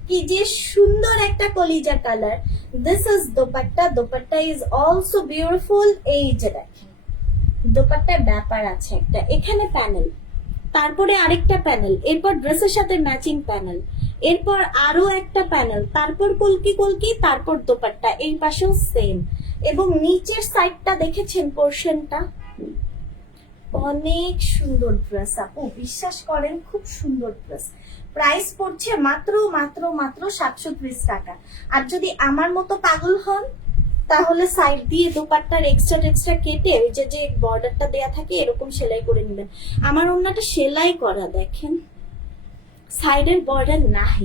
কি যে সুন্দর একটা কলিজা colour. This is dupatta. Dupatta is also beautiful. এই যে দেখেন, দোপাট্টার ব্যাপার আছে একটা। এখানে প্যানেল, তারপরে আরেকটা প্যানেল, এরপর ড্রেসের সাথে ম্যাচিং প্যানেল, এরপর আরো একটা প্যানেল, তারপর কলকি কলকি, তারপর দোপাট্টা। এই পাশেও সেম। এবং নিচের সাইডটা দেখেছেন পোর্শনটা? অনেক সুন্দর ড্রেস আপু, বিশ্বাস করেন খুব সুন্দর ড্রেস। প্রাইস পড়ছে মাত্র মাত্র মাত্র 730 টাকা। আর যদি আমার মতো পাগল হন তাহলে সাইড দিয়ে দোপাট্টার এক্সট্রা কেটে ওই যে বর্ডারটা দেয়া থাকে এরকম সেলাই করে নেবেন। আমার ওড়নাটা সেলাই করা, দেখেন সাইডের বর্ডার নাই।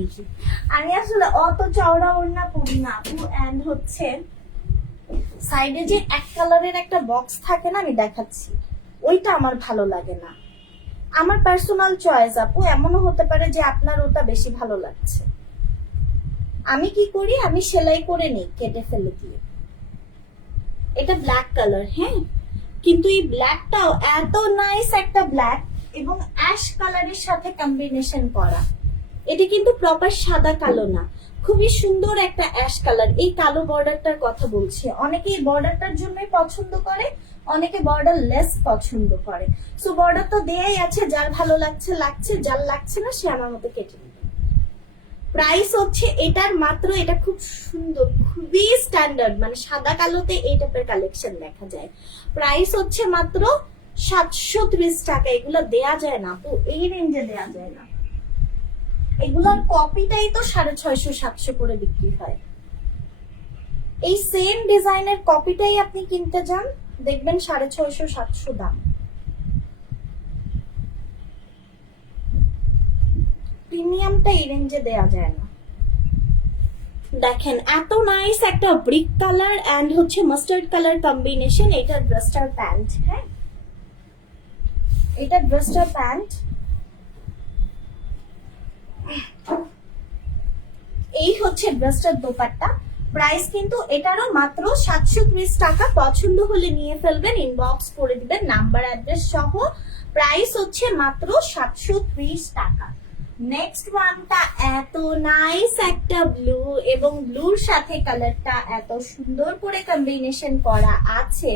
আমি আসলে অত চওড়া ওড়না পরি না আপু। এন্ড হচ্ছে সাইডে যে এক কালারের একটা বক্স থাকে না, আমি দেখাচ্ছি, ওইটা আমার ভালো লাগে না। আমার পার্সোনাল চয়েস আপু, এমনও হতে পারে যে আপনার ওটা বেশি ভালো লাগছে। আমি কি করি, আমি সেলাই করে নিই কেটে ফেলে দিয়ে। এটা ব্ল্যাক কালার, হ্যাঁ, কিন্তু এই ব্ল্যাকটাও এত নাইস একটা ব্ল্যাক এবং অ্যাশ কালারের সাথে কম্বিনেশন করা। এটা কিন্তু প্রপার সাদা কালো না, খুবই সুন্দর একটা অ্যাশ কালার। এই কালো বর্ডারটার কথা বলছি। অনেকে এই বর্ডারটার জন্যই পছন্দ করে, অনেকে বর্ডার লেস পছন্দ করে। সো বর্ডার তো দেয়াই আছে, যার ভালো লাগছে লাগছে, যার লাগছে না সে আমার মতো কেটে নেবে। প্রাইস হচ্ছে এটার মাত্র, এটা খুব সুন্দর, খুবই স্ট্যান্ডার্ড, মানে সাদা কালোতে এই টাইপের কালেকশন দেখা যায়। প্রাইস হচ্ছে মাত্র 730 টাকা। এগুলো দেয়া যায় না তো, এই রেঞ্জে দেয়া যায় না। এগুলোর কপিটাই তো 650-700 করে বিক্রি হয়। এই সেম ডিজাইনের কপিটাই আপনি কিনতে যান, দেখবেন 650-700 দাম। প্রিমিয়ামটা এই রেঞ্জে দেয়া যায় না। দেখেন এত নাইস একটা ব্রিক কালার এন্ড হচ্ছে মাস্টার্ড কালার কম্বিনেশন। এটা ড্রেসটার প্যান্ট, হ্যাঁ, এটা ড্রেসটার প্যান্ট। এই হচ্ছে ড্রেসটার দোপাট্টা। প্রাইস কিন্তু এটারও মাত্র 730 টাকা। পছন্দ হলে নিয়ে ফেলবেন, ইনবক্স করে দিবেন নাম্বার অ্যাড্রেস সহ। প্রাইস হচ্ছে মাত্র 730 টাকা। নেক্সট ওয়ানটা এত নাইস একটা ব্লু, এবং ব্লুর সাথে কালারটা এত সুন্দর করে কম্বিনেশন করা আছে।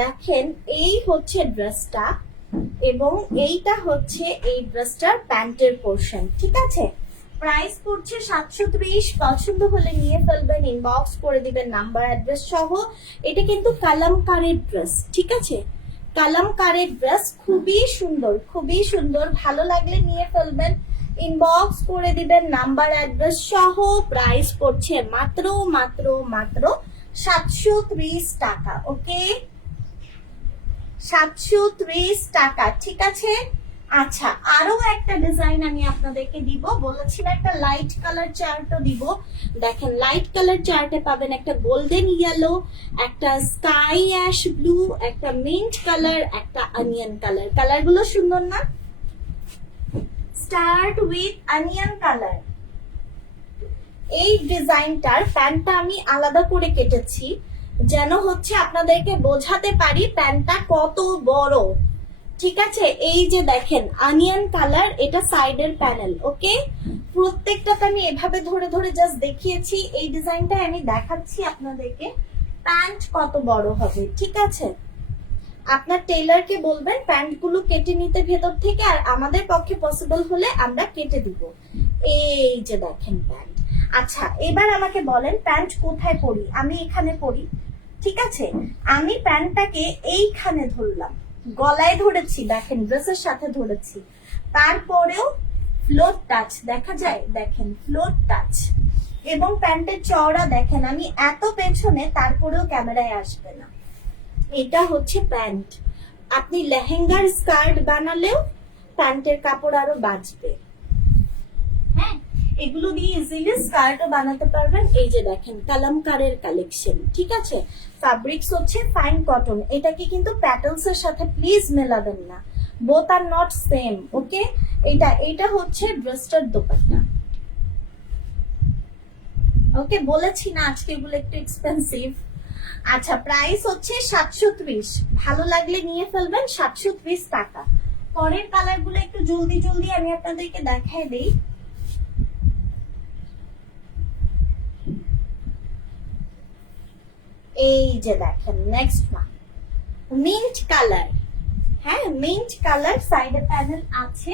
দেখেন এই হচ্ছে ড্রেসটা এবং এইটা হচ্ছে এই ড্রেসটার প্যান্টের পোর্শন, ঠিক আছে। প্রাইস পড়ছে 730। পছন্দ হলে নিয়ে ফেলবেন, ইনবক্স করে দিবেন নাম্বার অ্যাড্রেস সহ। এটা কিন্তু কালামকারীর ড্রেস, ঠিক আছে, কালামকারীর ড্রেস, খুবই সুন্দর, খুবই সুন্দর। ভালো লাগলে নিয়ে ফেলবেন, ইনবক্স করে দিবেন নাম্বার অ্যাড্রেস সহ। প্রাইস পড়ছে মাত্র মাত্র মাত্র 730 টাকা। ওকে, 730 টাকা, ঠিক আছে। আচ্ছা, আরো একটা ডিজাইন আমি আপনাদেরকে দিব, বলেছিলাম একটা লাইট কালার চার্টও দিব। দেখেন লাইট কালার চার্টে পাবেন একটা গোল্ডেন ইয়েলো, একটা স্কাই অ্যাশ ব্লু, একটা মিন্ট কালার, একটা অনিয়ন কালার। কালারগুলো সুন্দর না? Start with onion colour. এই ডিজাইনটার প্যান্টটা আমি আলাদা করে কেটেছি যেন হচ্ছে আপনাদেরকে বোঝাতে পারি প্যান্টটা কত বড়, ঠিক আছে। এই যে দেখেন অনিয়ন কালার, এটা সাইডের প্যানেল। ওকে, প্রত্যেকটাতে আমি এভাবে ধরে ধরে জাস্ট দেখিয়েছি। এই ডিজাইনটা আমি দেখাচ্ছি আপনাদেরকে প্যান্ট কত বড় হবে, ঠিক আছে। আপনার টেইলারকে বলবেন প্যান্টগুলো কেটে নিতে ভেতর থেকে, আর আমাদের পক্ষে পসিবল হলে আমরা কেটে দিব। এই যে দেখেন প্যান্ট। আচ্ছা, এবার আমাকে বলেন প্যান্ট কোথায় পরি? আমি এখানে পরি, ঠিক আছে। আমি প্যান্টটাকে এইখানে ধরলাম, গলায় ধরেছি, দেখেন ড্রেসের সাথে ধরেছি, তারপরেও ফ্লোর টাচ দেখা যায়, দেখেন ফ্লোর টাচ। এবং প্যান্টের চওড়া দেখেন, আমি এত পেছনে, তারপরেও ক্যামেরায় আসবে না। এটা হচ্ছে প্যান্ট। আপনি লেহেঙ্গার স্কার্ট বানালেও প্যান্টের কাপড় আরো বাঁচবে, হ্যাঁ, এগুলো দিয়ে ইজিলি স্কার্টও বানাতে পারবেন। এই যে দেখেন কালামকারের কালেকশন, ঠিক আছে। ফ্যাব্রিক্স হচ্ছে ফাইন কটন। এটাকে কিন্তু প্যাটেলস এর সাথে প্লিজ মেলাবেন না, বোথ আর নট সেম। ওকে, এটা হচ্ছে ড্রেসটার দোপাট্টা। ওকে, বলেছি না আজকে এগুলো একটু এক্সপেন্সিভ। আচ্ছা, প্রাইস হচ্ছে 730। ভালো লাগলে নিয়ে ফেলবেন, 730 টাকা। পরের কালার গুলো একটু জলদি জলদি আমি আপনাদেরকে দেখাই দেই। এই যে দেখেন নেক্সট ওয়ান মিন্ট কালার, হ্যাঁ মিন্ট কালার, সাইডে প্যানেল আছে।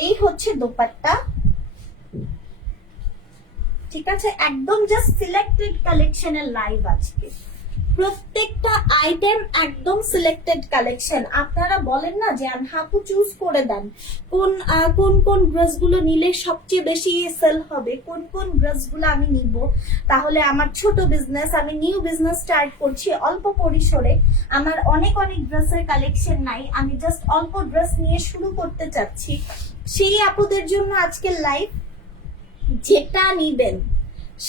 এই হচ্ছে দোপাট্টা, ঠিক আছে। একদম জাস্ট সিলেক্টেড কালেকশনের লাইভ আজকে, প্রত্যেকটা আইটেম একদম সিলেক্টেড কালেকশন। আপনারা বলেন না যে হাপু চুজ করে দেন কোন কোন কোন ড্রেসগুলো নিলে সবচেয়ে বেশি সেল হবে, কোন কোন ড্রেসগুলো আমি নিব। তাহলে আমার ছোট বিজনেস, আমি নিউ বিজনেস স্টার্ট করছি অল্প পরিসরে, আমার অনেক অনেক ড্রেসের কালেকশন নাই, আমি জাস্ট অল্প ড্রেস নিয়ে শুরু করতে চাচ্ছি। সেই আপুদের জন্য আজকে লাইভ। যেটা নিবেন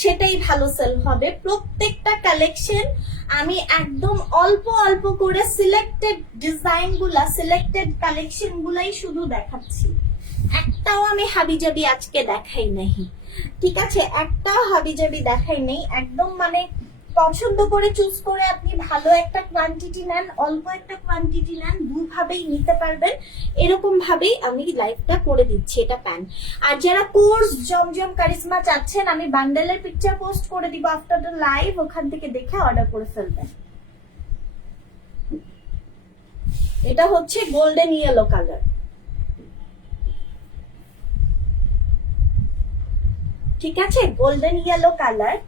সেটাই ভালো সেল হবে। প্রত্যেকটা কালেকশন আমি একদম অল্প অল্প করে সিলেক্টেড ডিজাইন গুলা, সিলেক্টেড কালেকশন গুলাই শুধু দেখাচ্ছি। একটাও আমি হাবিজাবি আজকে দেখাই নাই, ঠিক আছে? একটাও হাবিজাবি দেখাই নেই। একদম মানে পছন্দ করে চুজ করে আপনি ভালো একটা কোয়ান্টিটি নেন, অল্প একটা কোয়ান্টিটি নেন, দুভাবেই নিতে পারবেন। এরকম ভাবেই আমি লাইভটা করে দিচ্ছি। এটা প্যান্ট। আর যারা কোর্স জমজম কারিজমা চাচ্ছেন, আমি বান্ডেলের পিকচার পোস্ট করে দিব আফটার দ্য লাইভ, ওখান থেকে দেখে অর্ডার করে ফেলবেন। এটা হচ্ছে গোল্ডেন ইয়েলো কালার, ঠিক আছে? Golden yellow colour.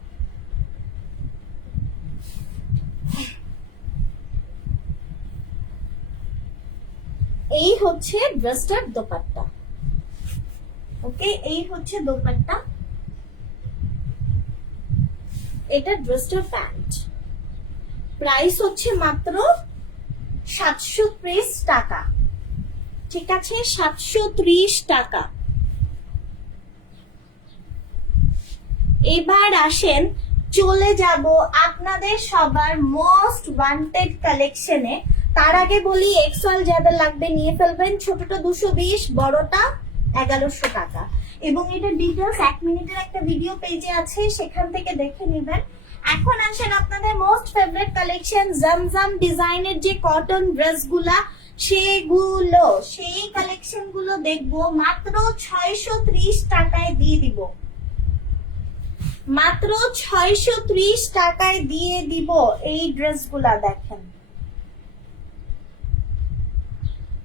এই হচ্ছে ড্রেসটার দোপাট্টা, ওকে? এই হচ্ছে দোপাট্টা, এটা ড্রেসটার প্যান্ট। প্রাইস হচ্ছে মাত্র 730 টাকা, ঠিক আছে? 730 টাকা। এবার আসেন, চলে যাব আপনাদের সবার মোস্ট ওয়ান্টেড কালেকশনে। তার আগে বলি, এক্সএল যাদের লাগবে নিয়ে ফেলবেন। ছোটটা 220, বড়টা 1100 টাকা। এবং এটা ডিটেলস 1 মিনিটের একটা ভিডিও পেজে আছে, সেখান থেকে দেখে নেবেন। এখন আসেন আপনাদের মোস্ট ফেভারিট কালেকশন, জমজম ডিজাইনের যে কটন ড্রেসগুলা, সেগুলো, সেই কালেকশন গুলো দেখবো। মাত্র 630 টাকায় দিয়ে দিব, মাত্র 630 টাকায় দিয়ে দিব এই ড্রেসগুলা। দেখেন,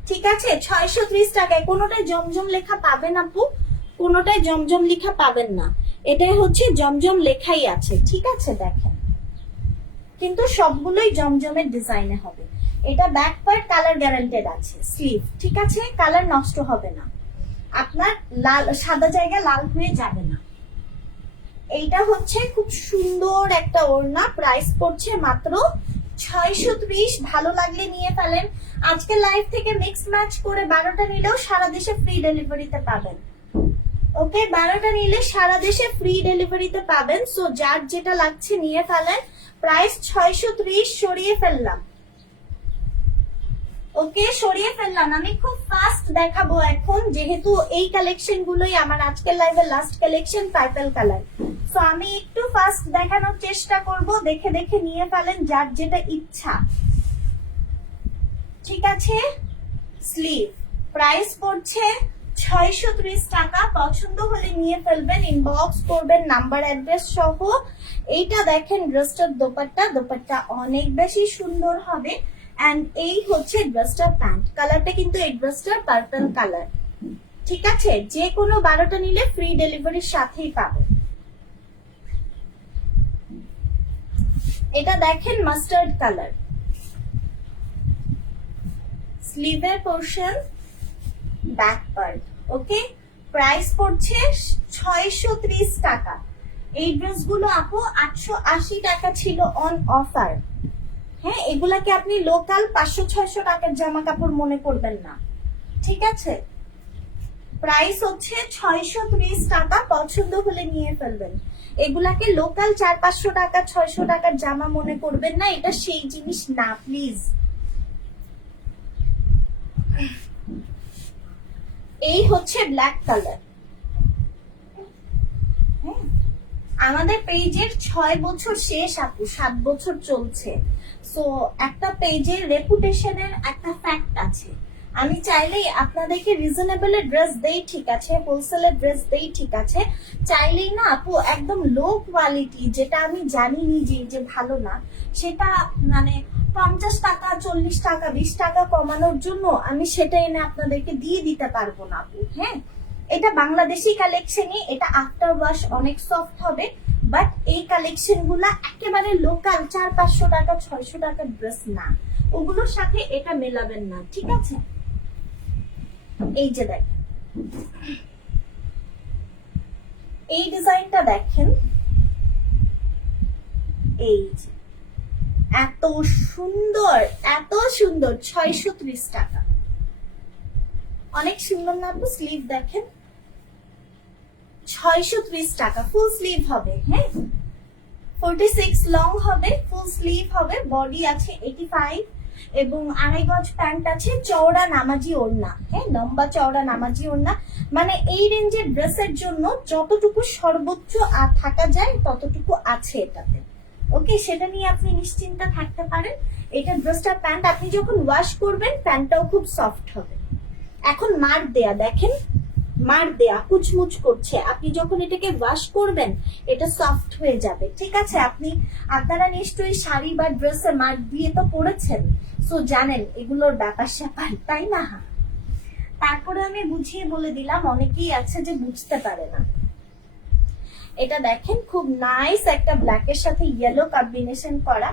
ঠিক আছে? 630 টাকায়। কোনোটাই জমজম লেখা পাবেন আপু, কোনোটাই জমজম লেখা পাবেন না। এটাই হচ্ছে জমজম লেখাই আছে, ঠিক আছে? দেখেন, কিন্তু সবগুলোই জমজমের ডিজাইনে হবে। এটা ব্যাক পার্ট কালার গ্যারান্টেড আছে, স্লিভ, ঠিক আছে? কালার নষ্ট হবে না, আপনার লাল সাদা জায়গা লাল হয়ে যাবে না। এইটা হচ্ছে খুব সুন্দর একটা ওড়না। প্রাইস পড়ছে মাত্র 630। ভালো লাগলে নিয়ে ফেলেন। আজকে লাইভ থেকে মিক্স ম্যাচ করে 12টা নিলেও সারা দেশে ফ্রি ডেলিভারিতে পাবেন, ওকে? 12টা নিলে সারা দেশে ফ্রি ডেলিভারিতে পাবেন। সো যার যেটা লাগছে নিয়ে ফেলেন। প্রাইস 630, সরিয়ে ফেললাম, ওকে? সরিয়ে ফেললাম। আমি খুব ফাস্ট দেখাবো এখন, যেহেতু এই কালেকশন গুলোই আমার আজকের লাইভের last collection, purple colour. So আমি একটু ফাস্ট দেখানোর চেষ্টা করব, দেখে দেখে নিয়ে ফেলেন যার যেটা ইচ্ছা, ঠিক আছে? স্লিভ, প্রাইস পড়ছে 630 টাকা। পছন্দ হলে নিয়ে ফেলবেন, ইনবক্স করবেন নাম্বার অ্যাড্রেস সহ। এইটা দেখেন ড্রেসটার দোপাট্টা, দোপাট্টা অনেক বেশি সুন্দর হবে। এন্ড এই হচ্ছে ড্রেসটার প্যান্ট। কালারটা কিন্তু এই ড্রেসটার পার্পল কালার, ঠিক আছে? যে কোনো 12টা নিলে ফ্রি ডেলিভারির সাথেই পাবেন। এটা দেখেন মাস্টার্ড কালার, স্লিভের portion, back part, okay? Price পড়ছে 630 টাকা। এই ড্রেসগুলো আপু 880 টাকা ছিল অন অফার। হ্যাঁ, এগুলাকে আপনি লোকাল 500-600 টাকার জামা কাপড় মনে করবেন না, ঠিক আছে? প্রাইস হচ্ছে 630 টাকা। পছন্দ হলে নিয়ে ফেলবেন। এগুলাকে লোকাল 400-500 টাকা, 600 টাকার জামা মনে করবেন না, এটা সেই জিনিস না, প্লিজ। এই হচ্ছে ব্ল্যাক কালার। আমাদের পেজের 6 বছর শেষ আপু, 7 বছর চলছে। সো একটা পেজের রেপুটেশনের একটা ফ্যাক্ট আছে। আমি চাইলেই আপনাদেরকে রিজনেবল ড্রেস দেই, ঠিক আছে? হোলসেলের ড্রেস দেই, ঠিক আছে? চাইলেই না আপু একদম লো কোয়ালিটি, যেটা আমি জানি নিজেই যে ভালো না, সেটা মানে 50 টাকা, 40 টাকা, 20 টাকা কমানোর জন্য আমি সেটা এনে আপনাদেরকে দিয়ে দিতে পারবো না আপু। হ্যাঁ, এটা বাংলাদেশি কালেকশনই, এটা আফটার ওয়াশ অনেক সফট হবে। বাট এই কালেকশন গুলা একেবারে লোকাল 400-500 টাকা, 600 টাকার ড্রেস না, ওগুলোর সাথে এটা মেলাবেন না, ঠিক আছে? এই যে দেখেন, এই ডিজাইনটা দেখেন, এই যে এত সুন্দর, এত সুন্দর। 630 টাকা, অনেক সুন্দর না আপু? স্লিভ দেখেন, 630 টাকা। ফুল স্লিভ হবে, হ্যাঁ 46 লং হবে, ফুল স্লিভ হবে, বডি আছে 85 এবং 2.5 গজ প্যান্ট আছে, চওড়া নামাজি ওড়না, হ্যাঁ লম্বা চওড়া নামাজি ওড়না। মানে এই রেঞ্জের ড্রেসের জন্য যতটুকু সর্বোচ্চ থাকা যায় ততটুকু আছে এটাতে। ওকে, সেটা নিয়ে আপনি নিশ্চিন্তে থাকতে পারেন। এটা ড্রেসটা প্যান্ট আপনি যখন ওয়াশ করবেন প্যান্টটাও খুব সফট হবে। এখন মার দেয়া দেখেন, মার দেয়া কুচমুচ করছে, আপনি যখন এটাকে ওয়াশ করবেন এটা সফট হয়ে যাবে। ঠিক আছে, আপনারা নিশ্চয়ই শাড়ি বা ড্রেসে মার দিয়ে তো পরেছেন, সো জানেন এগুলোর ব্যাপার স্যাপার, তাই না? তারপরে আমি বুঝিয়ে বলে দিলাম, অনেকেই আছে যে বুঝতে পারে না। এটা দেখেন খুব নাইস একটা ব্ল্যাকের সাথে ইয়েলো কম্বিনেশন করা।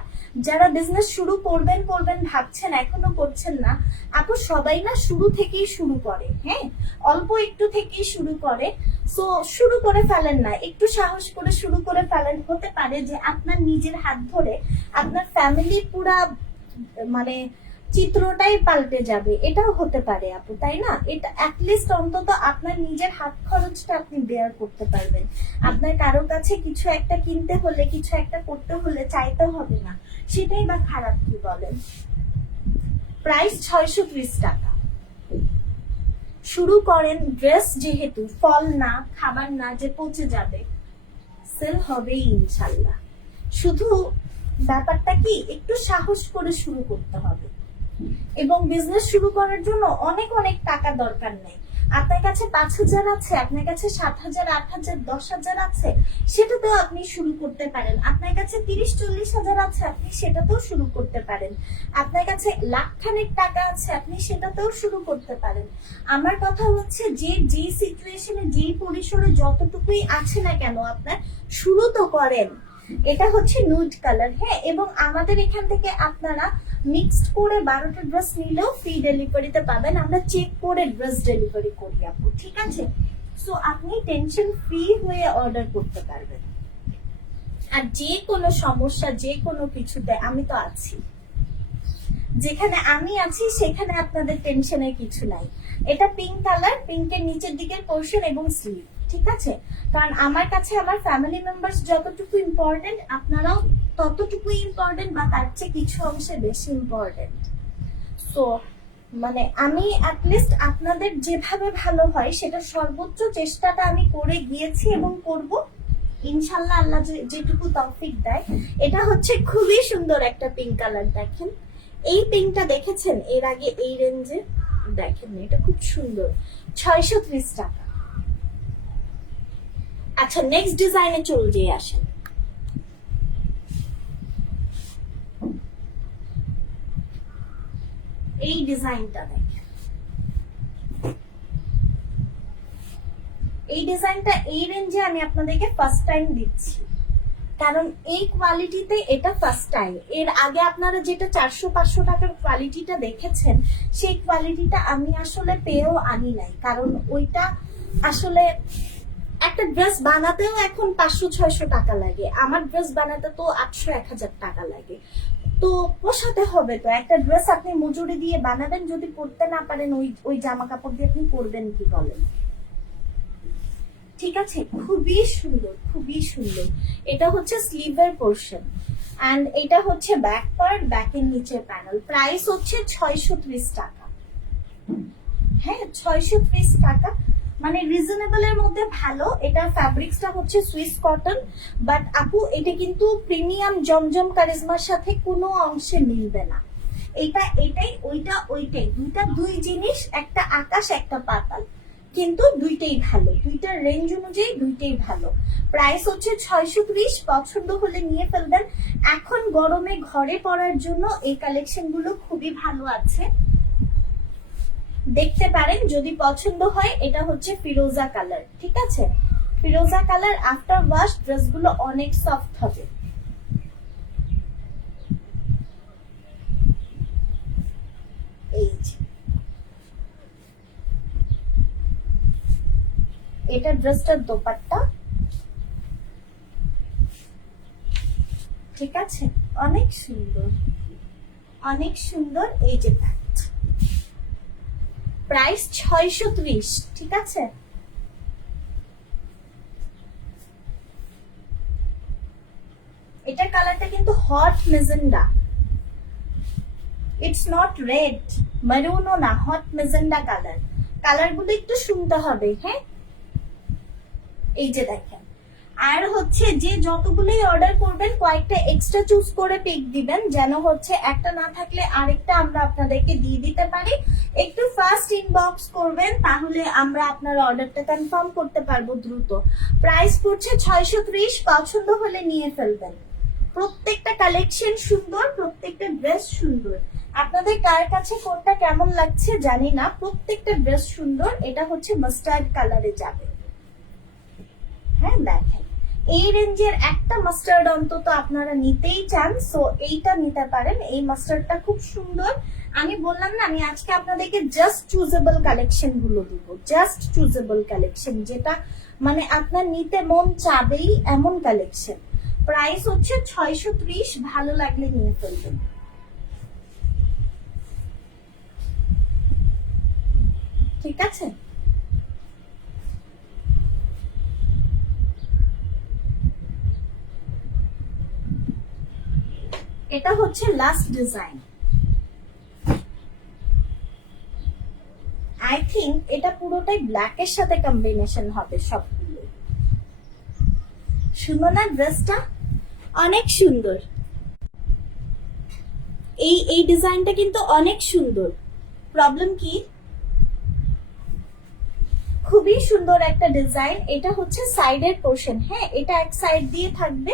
যারা বিজনেস শুরু করবেন ভাবছেন এখনো করছেন না, আপু সবাই না শুরু থেকেই শুরু করে, হ্যাঁ অল্প একটু থেকেই শুরু করে। সো শুরু করে ফেলেন না, একটু সাহস করে শুরু করে ফেলেন। হতে পারে যে আপনার নিজের হাত ধরে আপনার ফ্যামিলির পুরা মানে চিত্রটাই পাল্টে যাবে, এটাও হতে পারে আপু, তাই না? এটা অ্যাটলিস্ট অন্তত আপনার নিজের হাত খরচটা আপনি বেয়ার করতে পারবেন। আপনার কারো কাছে কিছু একটা কিনতে হলে, কিছু একটা করতে হলে চাইতে হবে না, সেটাই বা খারাপ কি বলেন? প্রাইস 630 টাকা। শুরু করেন, ড্রেস যেহেতু ফল না, খাবার না যে পচে যাবে, সেল হবেই ইনশাল্লাহ। শুধু ব্যাপারটা কি, একটু সাহস করে শুরু করতে হবে। এবং বিজনেস শুরু করার জন্য অনেক অনেক টাকা দরকার নেই। আপনার কাছে 5,000 আছে, আপনার কাছে 7,000, 8,000, 10,000 আছে, সেটাতেও আপনি শুরু করতে পারেন। আপনার কাছে 30-40 হাজার আছে, আপনি সেটাতেও শুরু করতে পারেন। আপনার কাছে লাখখানেক টাকা আছে, আপনি সেটাতেও শুরু করতে পারেন। আমার কথা হচ্ছে যে সিচুয়েশনে, যেই পরিসরে যতটুকুই আছে না কেন, আপনার শুরু তো করেন। এটা হচ্ছে নুড কালার, হ্যাঁ এবং আমাদের এখান থেকে আপনারা মিক্সড করে 12টা ড্রেস নিলেও ফ্রি ডেলিভারিতে পাবেন। আমরা চেক করে ড্রেস ডেলিভারি করি আপু, ঠিক আছে? সো আপনি টেনশন ফ্রি হয়ে অর্ডার করতে পারবেন। আর যে কোনো সমস্যা, যে কোনো কিছুতে আমি তো আছি। যেখানে আমি আছি সেখানে আপনাদের টেনশনের কিছু নাই। এটা পিঙ্ক কালার, পিঙ্কের নিচের দিকের পোর্শন এবং স্লিভ, ঠিক আছে? কারণ আমার কাছে আমার ফ্যামিলি মেম্বার্স যতটুকু ইম্পর্টেন্ট, আপনারাও ততটুকুই ইম্পর্টেন্ট বা তার চেয়ে কিছু অংশে বেশি ইম্পর্টেন্ট। সো মানে আমি অ্যাটলিস্ট আপনাদের যেভাবে ভালো হয় সেটা সর্বোচ্চ চেষ্টাটা আমি করে গিয়েছি এবং করব ইনশাল্লাহ, আল্লাহ যেটুকু তৌফিক দেয়। এটা হচ্ছে খুবই সুন্দর একটা পিঙ্ক কালার, দেখেন এই পিঙ্কটা দেখেছেন এর আগে এই রেঞ্জে? দেখেন এটা খুব সুন্দর, 630 টাকা। আচ্ছা নেক্সট ডিজাইনে চলে যেয়ে আসেন। এই ডিজাইনটা দেখেন, এই ডিজাইনটা এই রেঞ্জে আমি আপনাদেরকে ফার্স্ট টাইম দিচ্ছি, কারণ এই কোয়ালিটিতে এটা ফার্স্ট টাইম। এর আগে আপনারা যেটা 400-500 টাকার কোয়ালিটিটা দেখেছেন, সেই কোয়ালিটিটা আমি আসলে পেয়েও আনি নাই, কারণ ওইটা আসলে একটা ড্রেস বানাতেও এখন 500-600 টাকা লাগে, আমার ড্রেস বানাতে তো 800-1000 টাকা লাগে। তো পোষাতে হবে তো, একটা ড্রেস আপনি মজুরি দিয়ে বানাবেন, যদি পরতে না পারেন ওই জামা কাপড় দিয়ে আপনি পরবেন কি বলেন? ঠিক আছে, খুবই সুন্দর, খুবই সুন্দর। এটা হচ্ছে স্লিভের পোর্শন এন্ড এটা হচ্ছে ব্যাক পার্ট, ব্যাকের নিচের প্যানেল। প্রাইস হচ্ছে 630 টাকা। হ্যাঁ 630 টাকা, মানে রিজনেবল এর মধ্যে ভালো। এটা ফ্যাব্রিক্সটা হচ্ছে সুইস কটন, বাট আপু এটা কিন্তু প্রিমিয়াম জমজম কারিজমার সাথে কোনো অংশে মিলবে না। এটাই ওইটা ওইটাই, দুই জিনিস, একটা আকাশ একটা পাতাল, কিন্তু দুইটাই ভালো, দুইটার রেঞ্জ অনুযায়ী দুইটাই ভালো। প্রাইস হচ্ছে 630। পছন্দ হলে নিয়ে ফেলবেন। এখন গরমে ঘরে পরার জন্য এই কালেকশন গুলো খুবই ভালো আছে, দেখতে পারেন যদি পছন্দ হয়। এটা হচ্ছে ফিরোজা কালার, ঠিক আছে? ফিরোজা কালার আফটার ওয়াশ ড্রেসগুলো অনেক সফট হবে। এই যে এটা ড্রেসটার দোপাট্টা, ঠিক আছে? অনেক সুন্দর, অনেক সুন্দর। এই যে প্যান্ট, প্রাইস 630, ঠিক আছে? এটার কালারটা কিন্তু hot magenta, it's not red, মেরুনও না, হট মেজেন্ডা কালার। কালারগুলো একটু শুনতে হবে, হ্যাঁ। এই যে দেখেন, আর হচ্ছে যে যতগুলোই অর্ডার করবেন কয়েকটা এক্সট্রা চুজ করে পিক দিবেন, যেন হচ্ছে একটা না থাকলে আরেকটা আমরা আপনাদেরকে দিয়ে দিতে পারি। একটু ফাস্ট ইনবক্স করবেন, তাহলে আমরা আপনার অর্ডারটা কনফার্ম করতে পারবো দ্রুত। প্রাইস পড়ছে 630, পছন্দ হলে নিয়ে ফেলবেন। প্রত্যেকটা কালেকশন সুন্দর, প্রত্যেকটা ড্রেস সুন্দর। আপনাদের কার কাছে কোনটা কেমন লাগছে জানি না, প্রত্যেকটা ড্রেস সুন্দর। এটা হচ্ছে মাস্টার্ড কালারে যাবে, হ্যাঁ। দেখেন এই রেঞ্জের একটা মাস্টার্ড অন্তত আপনারা নিতেই চান, সো এইটা নিতে পারেন। এই মাস্টার্ডটা খুব সুন্দর। আমি বললাম না, আমি আজকে আপনাদেরকে জাস্ট চুজেবল কালেকশন গুলো দিব, জাস্ট চুজেবল কালেকশন, যেটা মানে আপনার নিতে মন চাবেই এমন কালেকশন। প্রাইস হচ্ছে 630, ভালো লাগলে নিয়ে ফেলবেন। ঠিক আছে, এটা হচ্ছে লাস্ট ডিজাইন। আই থিঙ্ক এটা পুরোটাই ব্ল্যাক এর সাথে কম্বিনেশন হবে সবগুলো। সুন্দর না ড্রেসটা? অনেক সুন্দর। এই ডিজাইনটা কিন্তু অনেক সুন্দর। প্রবলেম কি? খুবই সুন্দর একটা ডিজাইন। এটা হচ্ছে সাইডের পোর্শন, হ্যাঁ। এটা এক সাইড দিয়ে থাকবে,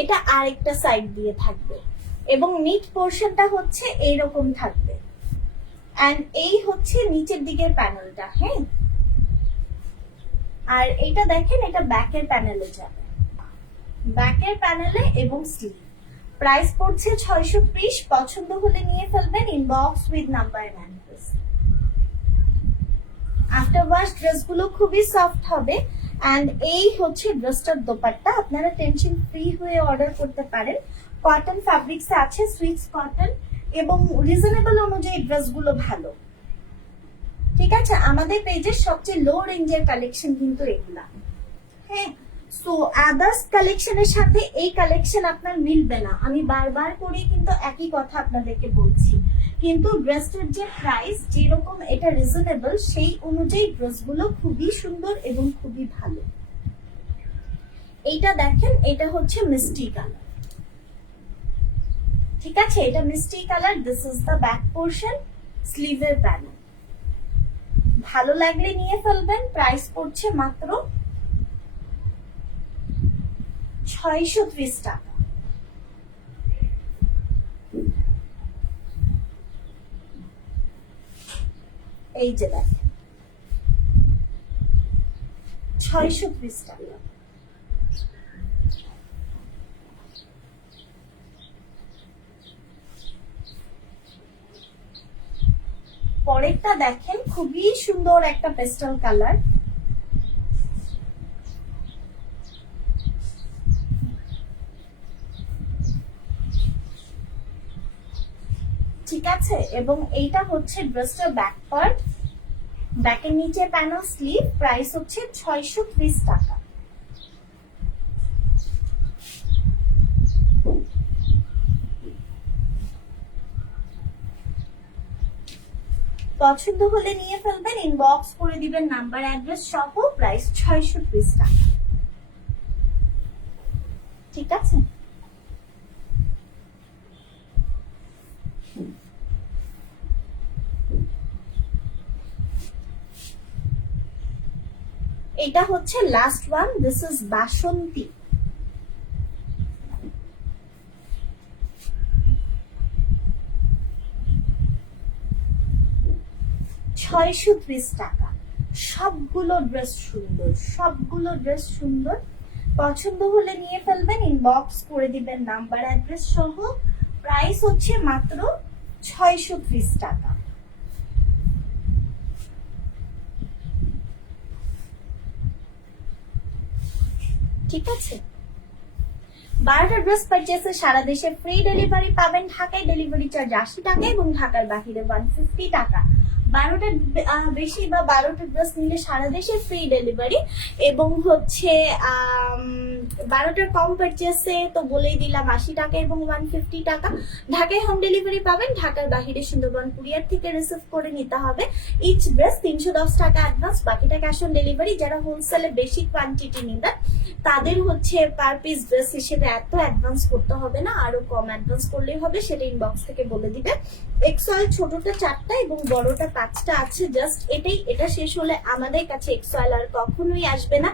এটা আরেকটা সাইড দিয়ে থাকবে, এবং নিট পোর্শনটা হচ্ছে এইরকম থাকবে। এন্ড এই হচ্ছে নিচের দিকের প্যানেলটা, হ্যাঁ। আর এটা দেখেন, এটা ব্যাকের প্যানেলে যাবে, ব্যাকের প্যানেলে এবং স্লিভ। প্রাইস পড়ছে 630, পছন্দ হলে নিয়ে ফেলবেন। Inbox with number and address. After wash ড্রেসগুলো খুবই সফট হবে। এন্ড এই হচ্ছে ড্রেসটার দোপাট্টা। আপনারা টেনশন ফ্রি হয়ে অর্ডার করতে পারেন। কটন ফ্যাব্রিক্স আছে, সুইটস কটন, এবং রিজনেবল অনুযায়ী ড্রেসগুলো ভালো। ঠিক আছে, আমাদের পেজের সবচেয়ে লো রেঞ্জের কালেকশন কিন্তু এগুলা, হ্যাঁ। সো আদার্স কালেকশনের সাথে এই কালেকশন আপনার মিলবে না, আমি বারবার করে কিন্তু একই কথা আপনাদেরকে বলছি। কিন্তু ড্রেসটার যে প্রাইস যেরকম এটা রিজনেবল, সেই অনুযায়ী ড্রেসগুলো খুবই সুন্দর এবং খুবই ভালো। এইটা দেখেন, এটা হচ্ছে মিষ্টি কালার। ঠিক আছে, এটা মিষ্টি colour. This is the back portion, স্লিভের প্যানেল। ভালো লাগলে নিয়ে ফেলবেন। প্রাইস পড়ছে মাত্র 630 টাকা। এই যে দেখেন, 630 টাকা। পরেরটা দেখেন, খুবই সুন্দর একটা পেস্টাল কালার। ঠিক আছে, এবং এইটা হচ্ছে ড্রেসটার ব্যাক পার্ট, ব্যাকের নিচে প্যানেল, স্লিভ। প্রাইস হচ্ছে 630 টাকা। পছন্দ হলে নিয়ে ফেলবেন। ইনবক্স করে দিবেন নাম্বার অ্যাড্রেস সহ। প্রাইস 630 টাকা। ঠিক আছে, এটা হচ্ছে লাস্ট ওয়ান। দিস ইজ বাসন্তী। $630 টাকা। সবগুলো ড্রেস সুন্দর, সবগুলো ড্রেস সুন্দর। পছন্দ হলে নিয়ে ফেলবেন। ইনবক্স করে দিবেন নাম্বার অ্যাড্রেস সহ। প্রাইস হচ্ছে মাত্র 630 টাকা। ঠিক আছে, 12টা ড্রেস পারচেসে সারা দেশে ফ্রি ডেলিভারি পাবেন। ঢাকায় ডেলিভারি চার্জ 80 টাকা এবং ঢাকার বাহিরে 150 টাকা। 12টার বেশি বা 12টা ড্রেস নিলে সারা দেশে ফ্রি ডেলিভারি, এবং হচ্ছে 12টার কম পারচেসে তো বলেই দিলাম 80 টাকা এবং 150 টাকা। ঢাকায় হোম ডেলিভারি পাবেন, ঢাকার বাহিরে সুন্দরবন কুরিয়ার থেকে রিসিভ করে নিতে হবে। ইচ ড্রেস 310 টাকা অ্যাডভান্স, বাকিটা ক্যাশ অন ডেলিভারি। যারা হোলসেলে বেশি কোয়ান্টিটি নেবেন তাদের হচ্ছে পার পিস ড্রেস হিসেবে এত অ্যাডভান্স করতে হবে না, আরো কম অ্যাডভান্স করলেই হবে, সেটা ইনবক্স থেকে বলে দিবে। এক্সএল ছোটটা 4টা এবং বড়টা 5টা আছে, জাস্ট এটাই। এটা শেষ হলে আমাদের কাছে এক্সএল আর কখনোই আসবে না।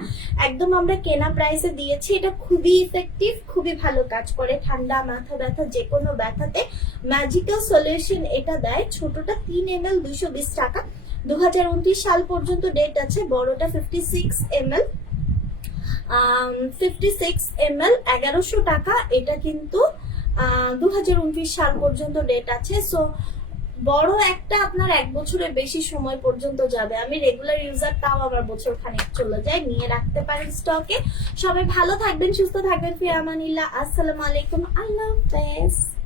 একদম আমরা কেনা প্রাইসে দিয়েছি। এটা খুবই ইফেক্টিভ, খুবই ভালো কাজ করে। ঠান্ডা, মাথা ব্যথা, যে কোনো ব্যথাতে ম্যাজিক্যাল সলিউশন এটা দেয়। ছোটটা 3 ml 220 টাকা, 2029 সাল পর্যন্ত ডেট আছে। বড়টা 56 ml 1100 টাকা। এটা কিন্তু 2029 সাল পর্যন্ত ডেট আছে। সো বড় একটা আপনার 1 বছরের বেশি সময় পর্যন্ত যাবে। আমি রেগুলার ইউজার, তাও আমার বছর খানিক চলে যায়। নিয়ে রাখতে পারেন স্টকে। সবাই ভালো থাকবেন, সুস্থ থাকবেন। ফি আমানিল্লাহ। আসসালামু আলাইকুম। আল্লাহ হাফেজ।